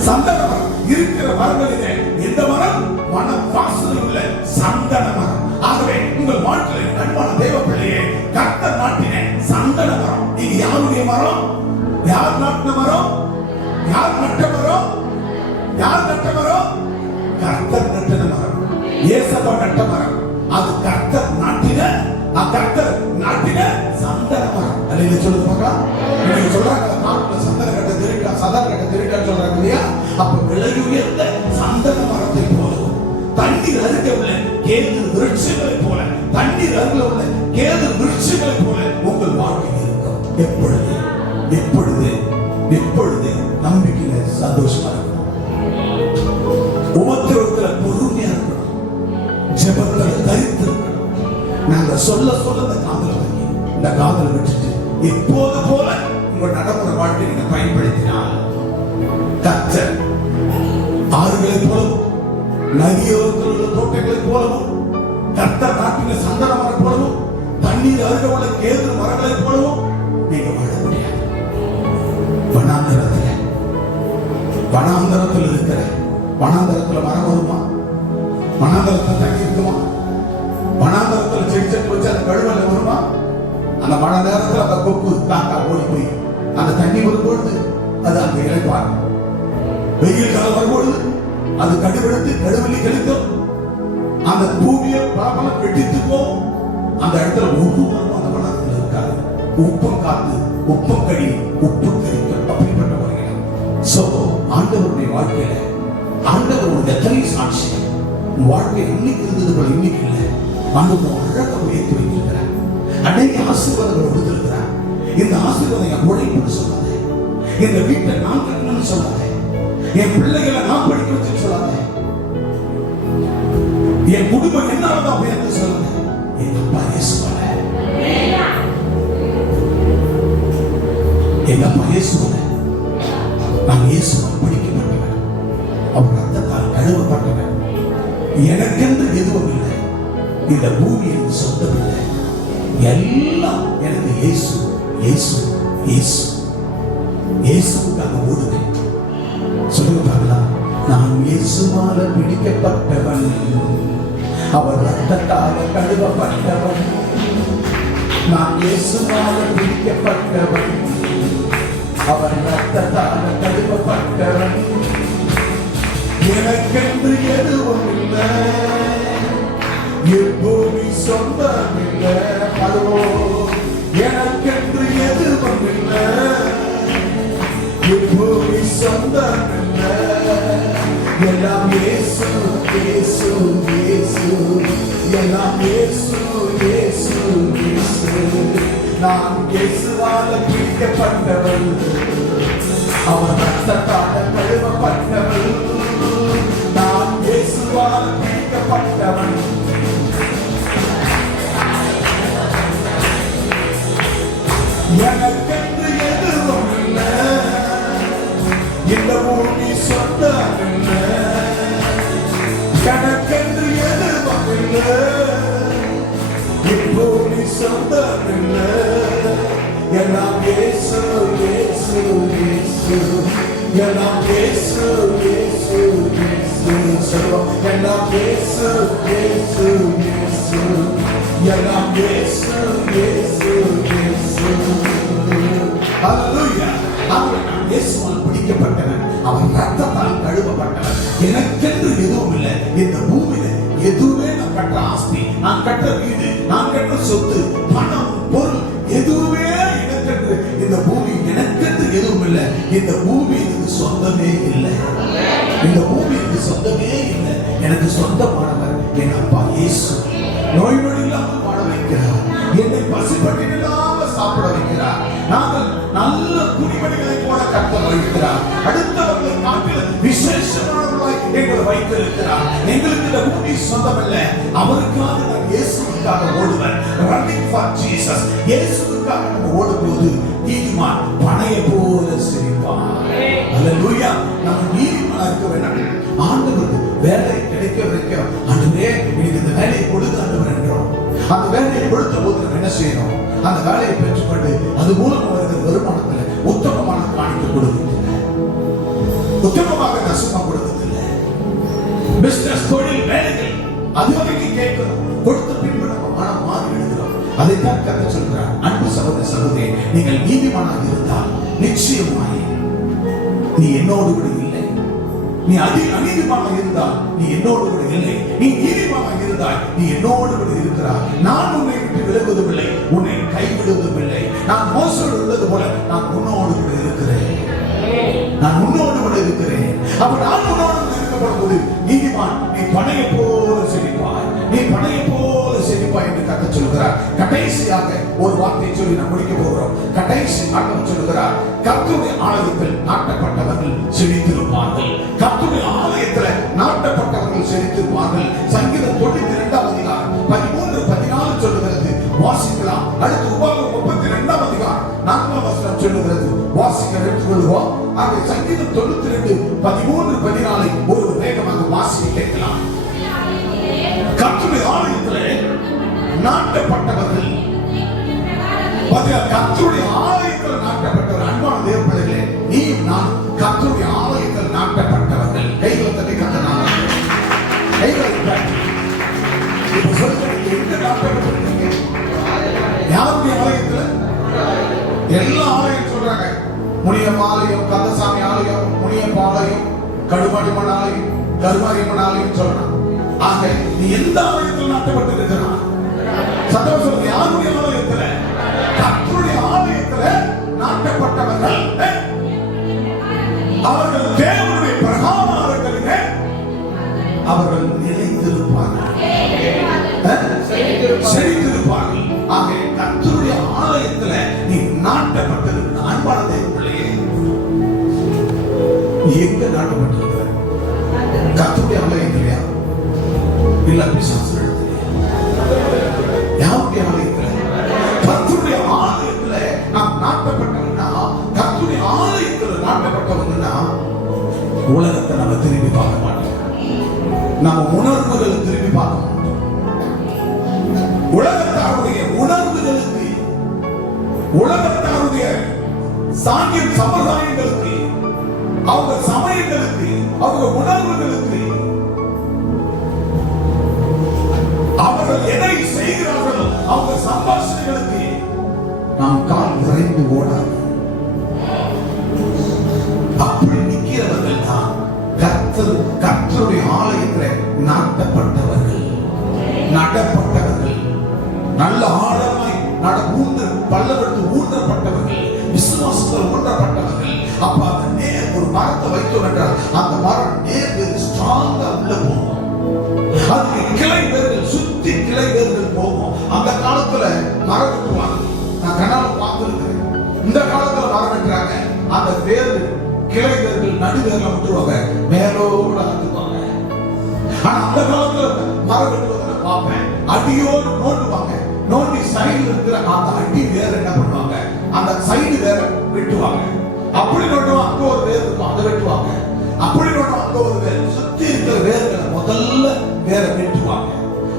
சந்தன மரம். இருக்கிற மரங்களிலே எந்த மரம்? மன வாசனை உள்ள சந்தன மரம். ஆகவே உங்கள் வாழ்க்கையில் அன்பான தேவ பிள்ளையே, கர்த்தர் நாட்டின சந்தன மரம். நீங்க யாருடைய மரம்? யார் நாட்டின மரம்? யார் நட்ட மரம்? யார் நட்ட மரம்? கர்த்தர் நட்டின மரம். இயேசப்பா நட்ட மரம். அது கர்த்தர் நாட்டின, கர்த்தர் நாட்டின சந்தன மரம். அல்லேலூயா சொல்லுங்க பார்க்கலாம். நீங்க சொல்றாங்க நாட்டுல சந்தன கட்ட திருட்டா, சதன கட்ட திருட்டா சொல்றாங்க இல்லையா? அப்ப விலையுயர்ந்த சந்தன மரத்தை போல, தண்ணீர் அருகே உள்ள கேது விருட்சங்களை போல, தண்ணீர் அருகே உள்ள கேது விருட்சங்களை போல உங்கள் வாழ்க்கை இருக்கும். எப்பொழுது எப்பொழுது எப்பொழுது நம்பிக்கையில சந்தோஷமா இருக்கும். உபத்திரவத்துல பொறுமையா இருக்கணும். ஜெபத்துல தரித்து இருக்கணும். நாங்க சொல்ல சொல்ல இந்த காதல வாங்கி இந்த காதலை விட்டுட்டு எப்போது போல உங்க நடைமுறை வாழ்க்கை நீங்க பயன்படுத்தினால் கர்த்தர் ஆறுகளை போலவும் நதியோரத்தில் உள்ள தோட்டங்களை போலவும் கர்த்தர் நாட்டின சந்தன மரம் போலவும் தண்ணீர் அருகே உள்ள கேது மரங்களை போலவும் நீங்க வாழ முடியாது. வனாந்தரத்தில் இருக்கிற வனாந்தரத்தில் மரம் வருமா? வனாந்தரத்தில் தண்ணி இருக்குமா? வனாந்தரத்தில் செடி செடி வச்சு அந்த கழுவல வருமா? அந்த மழை நேரத்தில் அந்த கொக்கு காக்கா ஓடி போய் அந்த தண்ணி வரும்பொழுது அது அங்க இழைப்பார். வெயில் காலம் வரும்பொழுது அது கடுவெடுத்து கடுவெளி கெடுக்கும். அந்த பூமியை பரபலம் வெட்டித்து போகும். அந்த இடத்துல ஒரு மரம் அந்த வனத்தில் இருக்காது. உப்பம் காத்து உப்பம் கடி உப்பு கடிக்கும். அப்படிப்பட்ட வகையில் சோ ஆண்டவருடைய வாழ்க்கையில ஆண்டவர் ஒரு எத்தனை சாட்சி வாழ்க்கை இன்னைக்கு இருந்தது போல இன்னைக்கு இல்லை. ஆண்டவர் அழகாக உயர்த்தி வைத்திருக்கிறார். அன்னைக்கு ஆசீர்வாதங்கள் கொடுத்திருக்கிறார். இந்த ஆசீர்வாதம் என் உழைப்புன்னு சொல்லாத, இந்த வீட்டை நான் கட்டணும்னு சொல்லாத, என் பிள்ளைகளை நான் படிக்க வச்சுன்னு சொல்லாத, என் குடும்பம் என்னாலதான் உயர்ந்து சொல்லாத. எங்க அப்பா இயேசுவால, எங்க அப்பா இயேசுவால, நான் இயேசுவால் படிக்கப்பட்டவன், அவர் ரத்தத்தால் கழுவப்பட்டவன். எனக்கென்று எதுவும் இல்லை. இந்த பூமி எனக்கு சொந்தம் இல்லை. எல்லாம் எனக்கு இயேசு இயேசு இயேசு இயேசுக்காக ஓடுவேன். சொல்லுங்க பார்க்கலாம். நான் இயேசுவால பிடிக்கப்பட்டவன், அவர் ரத்தத்தால கழுவப்பட்டவன். நான் இயேசுவால பிடிக்கப்பட்டவன், அவர் ரத்தத்தால கழுவப்பட்டவன். எனக்கென்று எதுவும் இல்லை. எப்போது சொந்தம் இல்லை. எனக்கென்று எதுவும் இல்லை. எப்போது சொந்தம் இல்லை. எல்லாம் இயேசு இயேசு இயேசு, எல்லாம் இயேசு இயேசு இயேசு. நான் இயேசுவால பிடிக்கப்பட்டவள், அவர் ரத்தத்தால கழுவப்பட்டவள். நான் இயேசுவால பிடிக்கப்பட்டவன். எனக்கென்று எதுவும் இல்லை. இந்த பூமி சொந்தம் இல்லை. எனக்கென்று எதுவும் இல்லை. இப்பூமி சொந்தம் இல்லை. எல்லாம் இயேசு இயேசு இயேசு, எல்லாம் இயேசு இயேசு இயேசு. சொல்லுவோம். எல்லாம் இயேசு இயேசு இயேசு, எல்லாம் இயேசு இயேசு இயேசு. ஹல்லேலூயா. அவர் நான் இயேசுவால் பிடிக்கப்பட்டவன், அவர் ரத்தத்தால் கழுவப்பட்டவன். எனக்கென்று எதுவும் இல்லை. இந்த பூமியில எதுவுமே நான் கட்ட ஆஸ்தி, நான் கட்ட வீடு, நான் கட்ட சொத்து, பணம், பொருள் எதுவுமே எனக்கென்று இந்த பூமி எனக்கென்று எதுவும் இல்லை. இந்த பூமி எனக்கு சொந்தமே இல்லை. இந்த பூமி எனக்கு சொந்தமே இல்லை. எனக்கு சொந்தமானவர் என் அப்பா இயேசு. நோய் நொடி இல்லாமல் வாழ வைக்கிறார். என்னை பசிப்பட்டு இல்லாம சாப்பிட வைக்கிறார். நாங்கள் நல்ல குடிமணிகளை போல கட்ட வைக்கிறார். அடுத்தவர்களை காட்டிலும் விசேஷமானவர்களாய் எங்களை வைத்திருக்கிறார். எங்களுக்கு இந்த பூமி சொந்தமல்ல. அவருக்காக நான் இயேசுவுக்காக ஓடுவேன். Running for Jesus. இயேசுவுக்காக நம்ம ஓடும்போது நீதிமான் பனையை போல சிரிப்பான். அல்லேலூயா. நம்ம நீதிமானா இருக்க வேண்டும். ஆண்டவருக்கு வேலை கிடைக்க வரைக்கும் ஆண்டவரே எனக்கு இந்த வேலையை கொடுத்து ஆண்டவர் என்றோம். அந்த வேலையை கொடுத்த போது நம்ம என்ன செய்யணும்? அந்த வேலையை பெற்றுக்கொண்டு அது மூலம் வருகிற வருமானத்தில் உத்தமமான காணிக்கை கொடுக்குறதில்லை, உத்தமமாக நசுமா கொடுக்குறதில்லை. பிசினஸ், தொழில், வேலைகள் அது வரைக்கும் கேட்கிறோம். கொடுத்த பின்பு நம்ம மனம் மாறி விடுகிறோம். அதைத்தான் கர்த்தர் சொல்கிறார். அன்பு சகோதர சகோதரியே, நீங்கள் நீதிமானாக இருந்தால் நிச்சயமாய் நீ என்னோடு கூட இல்லை. நீ அநீதிமானாக இருந்தால் நீ என்னோடு கூட இல்லை. நீ நீதிமானாக இருந்தால் நீ என்னோடு கூட இருக்கிறாய். நான் உன்னை விட்டு விலகுவதுமில்லை, உன்னை கைவிடுவதுமில்லை. நான் மோசோடு இருந்தது போல நான் உன்னோடு கூட இருக்கிறேன். நான் உன்னோடு கூட இருக்கிறேன். அப்ப நான் உன்னோடு கூட இருக்கப்படும் போது நீதிமான் நீ பனையை போல செழிப்பாய், நீ பனையை போல செழிப்பாய் என்று கர்த்தர் சொல்கிறார். கடைசியாக ஒரு வார்த்தை சொல்லி நான் முடிக்க போகிறோம். கடைசி ஆண்டவர் சொல்கிறார், கர்த்தருடைய ஆலயத்தில் நாட்டப்பட்டவர்கள் செழித்திருப்பார்கள். கர்த்தருடைய ஆலயத்தில் நாட்டப்பட்டவர்கள் செழித்திருப்பார்கள். சங்கீதம் 92 அதிகாரம் 13-14 சொல்லுகிறது. வாசிக்கலாம். அடுத்து உபாகமம் 32 அதிகாரம் 4 வசனம் சொல்லுகிறது. வாசிக்க எடுத்துக்கொள்வோம். ஆக சங்கீதம் 92-13-14 ஒரு வேகமாக வாசிக்க கேட்கலாம். கர்த்தருடைய ஆலயத்திலே நாட்டப்பட்டவர்கள், கர்த்தருடைய ஆலயத்தில் நாட்டப்பட்டவர். அன்பான தேவ பிள்ளைகளே, நீயும் நான் கர்த்தருடைய ஆலயத்தில் நாட்டப்பட்டவர்கள். கைகளை தட்டி கர்த்தர் நாமத்தை கைகளை தட்டி இப்ப சொல்லுங்க, எங்க நாட்டப்பட்டிருக்கீங்க? யாருடைய ஆலயத்தில்? எல்லா ஆலயம் சொல்றாங்க. முனியப்ப ஆலயம், கந்தசாமி ஆலயம், முனியப்ப ஆலயம், கடுமாடிமன் ஆலயம், கருமாரியம்மன் ஆலயம் சொல்றான். ஆக நீ எந்த ஆலயத்தில் நாட்டப்பட்டு இருக்கிறான்? சத்தம் சொல்லுங்க. யாருடைய ஆலயத்தில்? கர்த்தருடைய ஆலயத்தில் நாட்டப்பட்டவர்கள் அவர்கள் தேவனுடைய பிரகாரங்களிலே அவர்கள் நிலைத்திருப்பார்கள், செழித்திருப்பார்கள். ஆக கர்த்தருடைய ஆலயத்தில் நீ நாட்டப்பட்டிருக்கிற அன்பான தேவ பிள்ளையே, எங்க நாட்டப்பட்டிருக்கிற? கர்த்தருடைய ஆலயத்திலையா இல்ல பிசாசுகள்? யாருடைய ஆலயத்தில்? கர்த்தருடைய ஆலயத்தில் நாம் நாட்டப்பட்டவன்னா, கர்த்தருடைய ஆலயத்தில் நாட்டப்பட்டவங்கன்னா உலகத்தை நம்ம திரும்பி பார்க்க மாட்டோம். நம்ம உணர்வுகளை திரும்பி பார்க்க மாட்டோம். உலகத்தாருடைய உணர்வுகளுக்கு, உலகத்தாருடைய சாங்கியம் சம்பிரதாயங்களுக்கு, அவங்க சமயங்களுக்கு, அவங்க உணர்வுகளுக்கு, அவர்கள் எதை செய்கிறார்களோ அவங்க சம்பாஷணைகளுக்கு நாம் கால் விரைந்து ஓடாது. அப்படி நிற்கிறவர்கள் தான் கர்த்தருடைய ஆலயத்தில் நாட்டப்பட்டவர்கள், நடப்பட்டவர்கள், நல்ல ஆழமாய் பள்ளவெடுத்து ஊன்றப்பட்டவர்கள், விசுவாசத்தில் ஊன்றப்பட்டவர்கள். அப்ப அந்த நேர் ஒரு மரத்தை வைத்தோம் என்றால் அந்த மரம் நேர் ஸ்ட்ராங்கா உள்ள போகும். அதுக்கு கிளை வேர்கள், சுத்தி கிளை வேர்கள் போகும். அந்த காலத்துல மரம் வெட்டுவாங்க. நான் கண்ணால பார்த்திருக்கிறேன். இந்த காலத்துல மரம் வெட்டுறாங்க. அந்த வேர்கள், கிளை வேர்கள் நடுவேர்ல விட்டுருவாங்க, மேலோட அறுத்துவாங்க. ஆனா அந்த காலத்துல மரம் வெட்டுவதை பார்ப்பேன். அடியோடு நோண்டுவாங்க. நோண்டி சைடுல இருக்கிற அந்த அடி வேற என்ன பண்ணுவாங்க? அந்த சைடு வேற வெட்டுவாங்க. அப்படி நோண்டுவாங்க, அங்க ஒரு வேர் இருக்கும், அதை வெட்டுவாங்க. அப்படி நோண்டும் அங்க ஒரு வேர், சுத்தி இருக்கிற வேர்களை முதல்ல வேற வெட்டுவாங்க.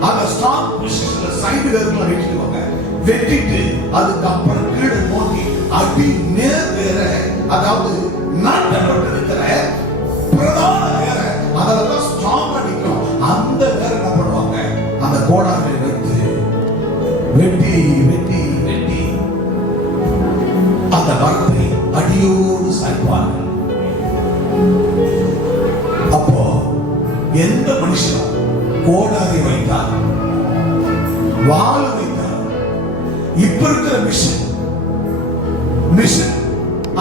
அந்த ஸ்ட்ராங் பொசிஷன்ல சைடு வேர்களை வெட்டிடுவாங்க. வெட்டிட்டு அதுக்கப்புறம் கீழே நோண்டி அடி நேர் வேற, அதாவது நாட்டப்பட்டிருக்கிற பிரதான வேற, அதெல்லாம் ஸ்ட்ராங்கா நிற்கும். அந்த வேற என்ன பண்ணுவாங்க? அந்த கோடாங்களை வைத்து வெட்டி வெட்டி வெட்டி அந்த மரத்தை அடியோடு சாய்ப்பார்கள். அப்போ எந்த மனுஷனும் கோடாரை வைத்தார், வாள் வைத்தார், இப்ப இருக்கிற மிஷின்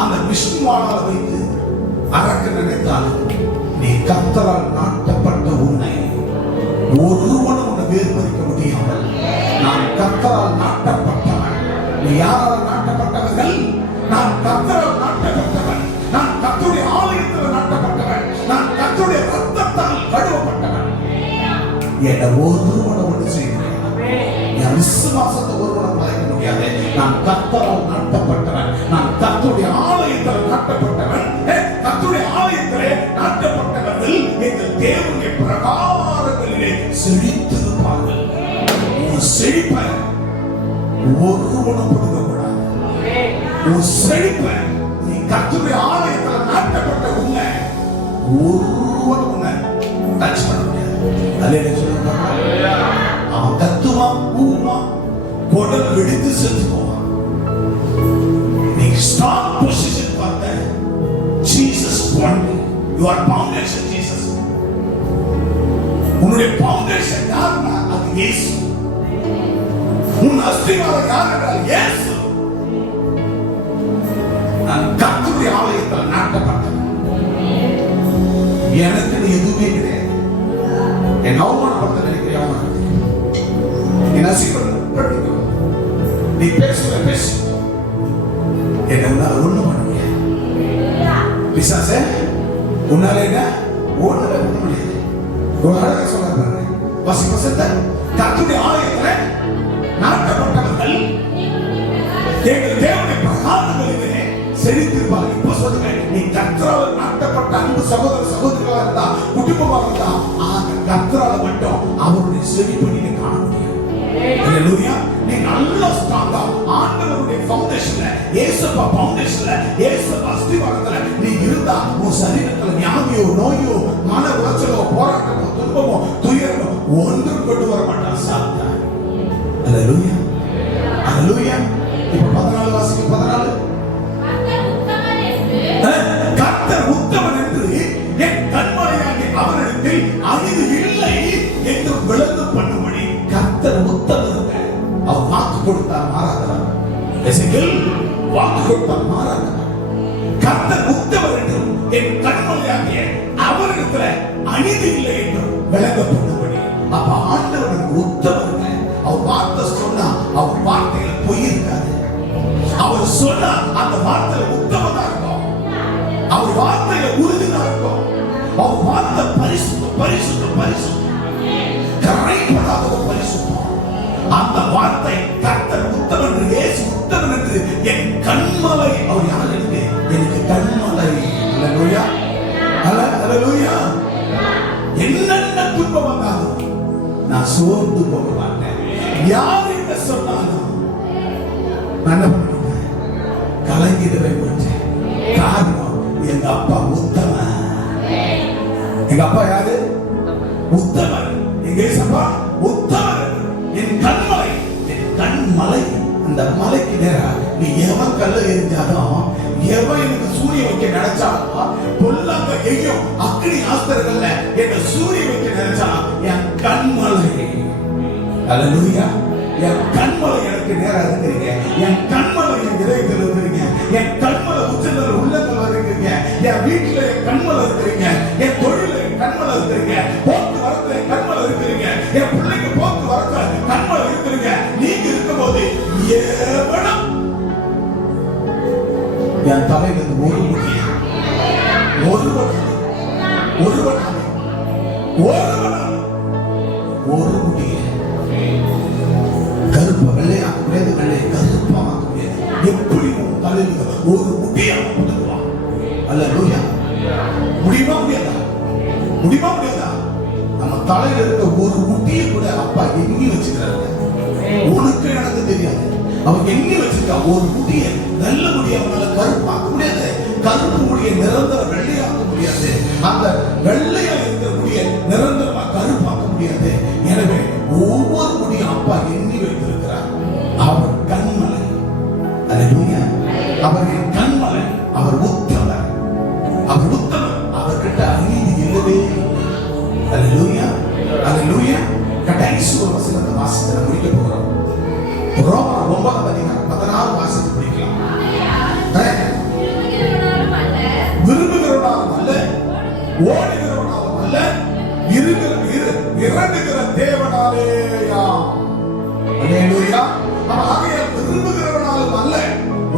அந்த மிஷின் வாழால வைத்து அறக்க நினைத்தாலும் நீ கர்த்தரால் நாட்டப்பட்ட உன்னை ஒருவனும் உன்னை வேறுபடுத்த முடியாமல், நான் கர்த்தரால் நாட்டப்பட்டவன். நீ யாரால் நாட்டப்பட்டவர்கள்? நான் கர்த்தரால் நாட்டப்பட்டவன். நான் கர்த்தருடைய ஆலயத்தில் நாட்டப்பட்டவன். நான் கர்த்தருடைய ரத்தத்தால் என்னை ஒருவனை ஒன்று செய்கிறேன். என் விசுவாசத்தை ஒருவனை மறைக்க முடியாது. நான் கர்த்தரால் நாட்டப்பட்டவன். நான் கர்த்தருடைய ஆலயத்தில் நாட்டப்பட்டவன். கர்த்தருடைய ஆலயத்திலே நாட்டப்பட்டவர்கள் எங்கள் தேவனுடைய பிரகாரங்களிலே செழித்திருப்பார்கள். உன் செழிப்பை ஒருவனும் கொடுக்கக்கூடாது. உன் செழிப்பை நீ கர்த்தருடைய ஆலயத்தில் நாட்டப்பட்ட உன்னை ஒருவனும் உன்னை டச் பண்ண முடியாது. அல்லேலூயா சொல்லுங்க. அவன் கத்துவான், கூவான், குடல் வெடித்து செத்து போவான். நீ ஸ்ட்ராங் பொசிஷன் பார்த்த Jesus only. Your foundation Jesus. உன்னுடைய ஃபவுண்டேஷன் யாருன்னா அது இயேசு. உன் அஸ்திவாரம் யார் என்றால் இயேசு. நான் கர்த்தருடைய ஆலயத்தில் நாட்டப்பட்டவன். எனக்கு எதுவுமே கிடையாது. என் அவமானப்படுத்த நினைக்கிறேன். என் அசிங்கப்படுத்த நீ பேசுற பேசு. என்ன உன்னால ஒண்ணும் பண்ண முடியாது. பிசாசே உன்னால என்ன ஒண்ணுமே பண்ண முடியாது. ஒரு அழகா சொல்றாரு. வசனத்தை கர்த்தருடைய ஆலயத்தில் நாட்டப்பட்டவர்கள் எங்கள் தேவனுடைய பிரகாரங்களிலே செழித்திருப்பார்கள். இப்ப சொல்லுங்க, நீ கர்த்தரால் நாட்டப்பட்ட அன்பு சகோதர சகோதரிகளா இருந்தா, குடும்பமா இருந்தா, கர்த்தரால மட்டும் அவருடைய செழிப்பை நீங்க காண முடியும். அல்லேலூயா. நீ நல்ல ஸ்ட்ராங்கா ஆண்டவருடைய ஃபவுண்டேஷன்ல, இயேசுப்பா ஃபவுண்டேஷன்ல, இயேசுப்பா அஸ்திவாரத்துல நீ இருந்தா உன் சரீரத்துல வியாதியோ நோயோ மன உளைச்சலோ போராட்டமோ துன்பமோ துயரமோ ஒன்றும் கொண்டு வர மாட்டான் சாத்தான். அல்லேலூயா. அல்லேலூயா. இப்ப 14 வாசிக்கு 14. கர்த்தர் உத்தமன் என்று என் கண்மலையாகிய அவரிடத்தில் அநீதி இல்லை என்று விளங்க பண்ணும்படி கர்த்தர் உத்தமன். அவர் வாக்கு கொடுத்தார் மாறாதவர். எசேக்கியேல் வாக்கு கொடுத்தார் மாறாதவர். கர்த்தர் உத்தமன் என்று என் கண்மலையாகிய அவரிடத்தில் அநீதி இல்லை என்று விளங்க பண்ணும்படி. அப்ப ஆண்டவர் உத்தமன். அவர் வார்த்தை சொன்னா அவர் வார்த்தையில பொய் இருக்காது. அவர் சொன்னா அந்த வார்த்தையில உத்தமனா இருக்கும். அவர் வார்த்தையில உறுதியா இருக்கும். அவர் வார்த்தை பரிசுத்தம் பரிசுத்தம் பரிசுத்தம் கரைப்படாத ஒரு பரிசுத்தம். அந்த வார்த்தை கர்த்தர் உத்தமன் என்று, இயேசு உத்தமன் என்று என் கண்மலை. அவர் யார் எனக்கு? எனக்கு கண்மலை. அல்லேலூயா. அல்லேலூயா. என்னென்ன துன்பம் வந்தாலும் நான் சோர்ந்து போக மாட்டேன். யார் என்ன சொன்னாலும் நான் என்ன பண்ணுவேன்? கலங்கிடவே மாட்டேன். காரணம் எங்க அப்பா உத்தமன். எங்க அப்பா யாரு? உத்தமன். எங்க ஏசப்பா உத்தமன். என் கண்மலை. என் கண்மலை. அந்த மலைக்கு நேரா நீ எவன் கல்ல எரிஞ்சாலும், எவன் எனக்கு சூரிய வைக்க நினைச்சாலும், பொல்லாங்க எய்யும் அக்னி ஆஸ்திரங்கள்ல என்ன சூரிய வைக்க நினைச்சாலும் என் கண்மலை. அல்லேலூயா. என் கண்மலை எனக்கு நேரா இருக்கிறீங்க. என் கண்மலை என் இதயத்தில் இருக்கிறீங்க. என் கண்மலை உச்சந்தல உள்ளத்துல இருக்கிறீங்க. என் வீட்டுல என் கண்மலை இருக்கிறீங்க. என் தொழில என் கண்மலை இருக்கிறீங்க. போக்குவரத்துல என் கண்மலை இருக்கிறீங்க. என் பிள்ளைங்க போக்குவரத்துல கண்மலை இருக்கிறீங்க. நீங்க இருக்கும்போது எவனும் என் தலையில ஒரு முடியும் ஒரு முடிய கருப்ப வெள்ளையாக்க முடியாது. வெள்ளையை கருப்பாக்க முடியாது. எப்படி உன் தலையில ஒரு முடிய போட்டுக்குவான். அல்லேலூயா. முடியுமா முடியாதா? முடியுமா முடியாதா? நம்ம தலையில இருக்க ஒரு முடியை கூட அப்பா எண்ணி வச்சுக்கிறாங்க. உனக்கு எனக்கு தெரியாது. அவன் எண்ணி வச்சிருக்கா ஒரு முடிய. நல்ல முடிய அவனால கருப்பாக்க முடியாது. கருப்பு முடிய நிரந்தர வெள்ளையாக்க முடியாது. அந்த வெள்ளையா இருக்கிற முடிய நிரந்தரமா கருப்பாக்க முடியாது. எனவே ஒவ்வொரு முடியும் அப்பா எண்ணி வைத்திருக்கிறார். அவர் கண்மலை. அல்லேலூயா. அவர் என் கண்மலை. அவர் உத்தமர். அவர் உத்தமர். அவர்கிட்ட அநீதி இல்லவே இல்லை. அல்லேலூயா. அல்லேலூயா. கடைசி ஒரு வசனத்தை வாசித்து முடிக்க போகிறோம். ரோமர் 9:16 வாசித்து முடிக்கலாம். விரும்புகிறவனாலும் அல்ல, ஓடுகிறவனாலும் அல்ல, இறங்குகிற தேவனாலேயாம். அல்லேலூயா. ஆகையால் விரும்புகிறவனாலும் அல்ல,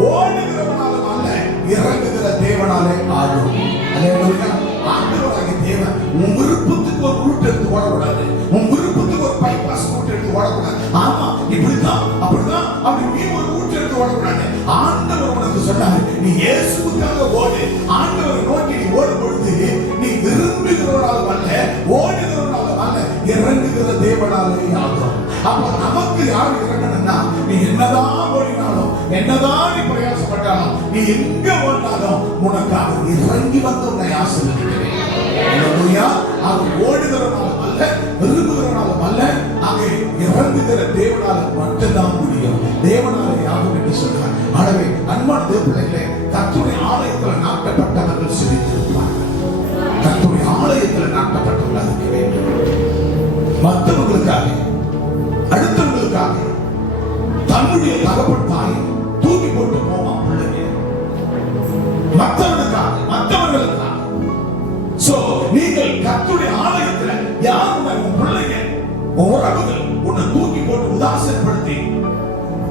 ஓடுகிறவனாலும் அல்ல, இறங்குகிற தேவனாலே ஆகும். அல்லேலூயா. ஆண்டவராகிய தேவன் உன் விருப்பத்துக்கு ஒரு ரூட் எடுத்து ஓடக்கூடாது. உன் விருப்பம் இயேசுவுக்காக ஓடு. ஆண்டவரை நோக்கி நீ ஓடும் பொழுது நீ விரும்புகிறவரால் அல்ல, ஓடுகிறவரால் அல்ல, இறங்குகிற தேவனாலே ஆகும். அப்ப நமக்கு யார் இறங்கணும்னா, நீ என்னதான் ஓடினாலும், என்னதான் நீ பிரயாசப்பட்டாலும், நீ எங்க ஓடினாலும் உனக்காக இறங்கி வந்து உன்னை ஆசீர்வதிக்கிறேன். அல்லேலூயா. அது ஓடுகிறவனாலும் அல்ல, விரும்புகிறவனாலும் அல்ல, அங்கே இறங்குகிற தேவனால மட்டும்தான் முடியும். தேவனாலே ஆகும் என்று சொல்றார். ஆகவே அன்பான தேவ பிள்ளைகளே, கர்த்தருடைய ஆலயத்தில் நாட்டப்பட்டவர்கள் செழித்திருப்பார்கள். கர்த்தருடைய ஆலயத்தில் நாட்டப்பட்டவர்கள் இருக்க வேண்டும். மற்றவர்களுக்காக, அடுத்தவர்களுக்காக தன்னுடைய தகப்பன் தாயை தூக்கி போட்டு போவான் பிள்ளைங்க. மற்றவர்களுக்காக. சோ நீங்கள் கர்த்தருடைய ஆலயத்துல யார் உன் பிள்ளைங்க, உறவுகள் உன்னை தூக்கி போட்டு உதாசீனப்படுத்தி,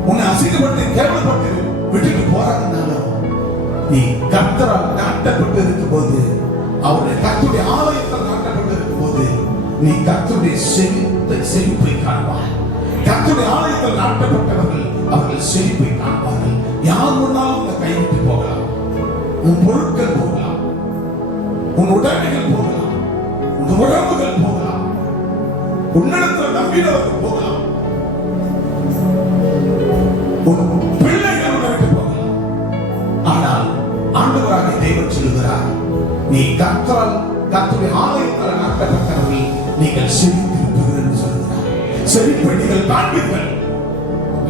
உன்னை அசிங்கப்படுத்தி, கேவலப்படுத்தி விட்டுட்டு போறாங்கன்னாலும், நீ கர்த்தரால் நாட்டப்பட்டு இருக்கும் போது, அவருடைய கர்த்தருடைய ஆலயத்தில் நாட்டப்பட்டு இருக்கும் போது, நீ கர்த்தருடைய செழிப்பை காண்பாய். கர்த்தருடைய ஆலயத்தில் நாட்டப்பட்டவர்கள் அவர்கள் செழிப்பை காண்பார்கள். யார் முன்னாலும் உன்னை கைவிட்டு போகலாம், உன் பொருட்கள் போகலாம், உன் உடைமைகள் போகலாம், உன் உறவுகள் போகலாம், உன்னிடத்தில் நம்பினவர்கள் போகலாம், உன் பிள்ளைகள் உன்னிட்டு போகலாம். ஆனால் ஆண்டவராகிய தேவன் சொல்லுகிறார், நீ கர்த்தருடைய ஆலயத்தில் நாட்டப்பட்டவர்கள் நீங்கள் செழித்திருப்பீர்கள் என்று சொல்லுகிறார். செழிப்பை நீங்கள் காண்பீர்கள்.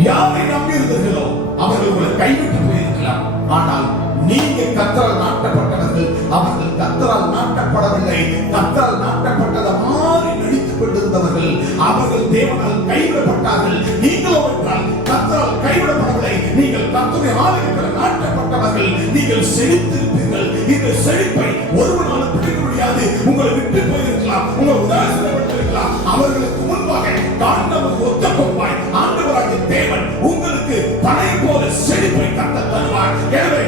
யாரை நம்பியிருந்தீர்களோ அவர்கள் உங்களை கைவிட்டு போயிருக்கலாம். ஆனால் நீங்க கர்த்தரால் நாட்டப்பட்டவர்கள், அவர்கள் கர்த்தரால் நாட்டப்படவில்லை. கர்த்தரால் நாட்டப்பட்டதை மாறி நடித்துக் கொண்டிருந்தவர்கள், அவர்கள் தேவனால் கைவிடப்பட்டார்கள். நீங்களோ என்றால் கர்த்தரால் கைவிடப்படவில்லை. நீங்கள் கர்த்தருடைய ஆலயத்தில் நாட்டப்பட்டவர்கள், நீங்கள் செழித்திருப்பீர்கள். இந்த செழிப்பை ஒருவனாலும் பிடிக்க முடியாது. உங்களை விட்டு போயிருக்கலாம், உங்களை உதாசீனப்படுத்திருக்கலாம். அவர்களுக்கு முன்பாக ஆண்டவர் ஒத்த கொப்பாய் ஆண்டவராகிய தேவன் உங்களுக்கு பனை போல செழிப்பை கத்த தருவார். எனவே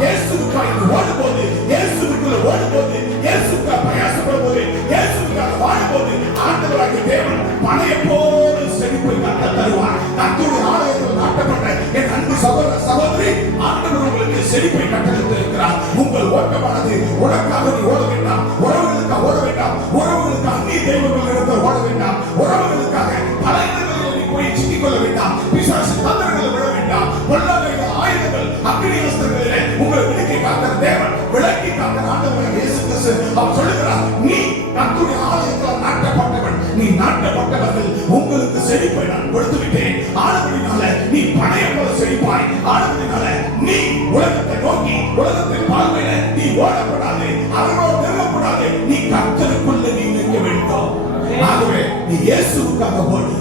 இயேசுவுக்காக ஓடும்போது, இயேசுவுக்குள்ள ஓடும்போது, இயேசுக்காக பிரயாசப்படும் போது, இயேசுக்காக வாழும்போது, ஆண்டவராகிய தேவன் பனையை போல செழிப்பை கத்த தருவார். கர்த்தருடைய ஆலயத்தில் நாட்டப்பட்ட என் அன்பு சகோதர சகோதரி, ஆண்டவர் உங்களுக்கு செழிப்பை கட்டளித்திருக்கிறார். உங்கள் ஓட்டமானது உனக்காக நீ ஓட வேண்டாம், உறவுகளுக்காக ஓட வேண்டாம், உறவுகளுக்கு அந்நிய தெய்வங்களிடத்தில் ஓட வேண்டாம், உறவுகளுக்காக பல இடங்களில் நீ போய் சிக்கிக் கொள்ள வேண்டாம், பிசாசு தந்திரங்களை விட வேண்டாம், பொல்லாத ஆயுதங்கள் அக்னி அஸ்திரங்களிலே உங்களை விலக்கி காக்கிற தேவன், விலக்கி காக்கிற ஆண்டவர் இயேசு கிறிஸ்து அவர் சொல்லுகிறார், நீ கர்த்தருடைய ஆலயத்தில் நாட்டப்பட்டவன், நீ நாட்டப்பட்டவர்கள் உங்களுக்கு செழிப்பை நான் கொடுத்து விட்டேன். ஆனபடினால நீ பனையை போல செழிப்பாய். ஆனபடினால நீ உலகத்தை நோக்கி, உலகத்தின் பார்வையில நீ ஓடப்படாது, அதனோடு நெருங்கப்படாது. நீ கர்த்தருக்குள்ள நீ நிற்க வேண்டும். ஆகவே நீ இயேசுவுக்காக ஓடு,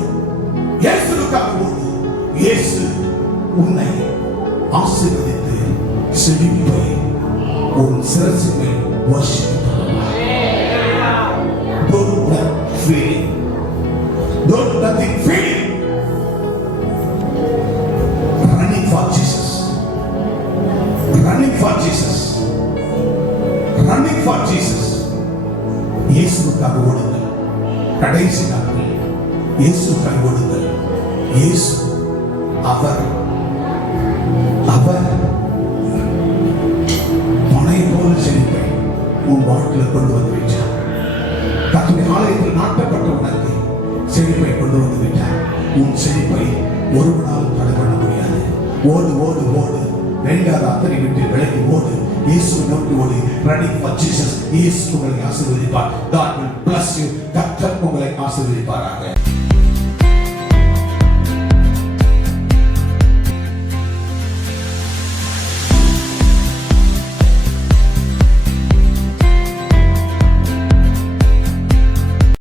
இயேசுவுக்காக ஓடு. இயேசு உன்னை ஆசீர்வதித்து செழிப்பை உன் சிரசில் வர்ஷிப்பார். Don't let feeling, don't nothing feeling, running for Jesus, running for Jesus, running for Jesus. இயேசுவுக்காக ஓடுங்கள். கடைசி நாட்கள் இயேசுவுக்காக ஓடுங்கள். இயேசு அவர் பனை போல செழிப்பை உன் வாழ்க்கையில் கொண்டு வந்து விட்டார். கர்த்தருடைய ஆலயத்தில் நாட்டப்பட்ட உனக்கு செழிப்பை கொண்டு வந்து விட்டார். உன் செழிப்பை ஒருவனால் தடை பண்ண முடியாது. ஓடு ஓடு ஓடு, வேண்டாத அத்தனை விட்டு விலகி ஓடு, இயேசுவை நோக்கி ஓடு. Running for Jesus. இயேசு உங்களை ஆசீர்வதிப்பார். God will bless you. கர்த்தர் உங்களை ஆசீர்வதிப்பாராக.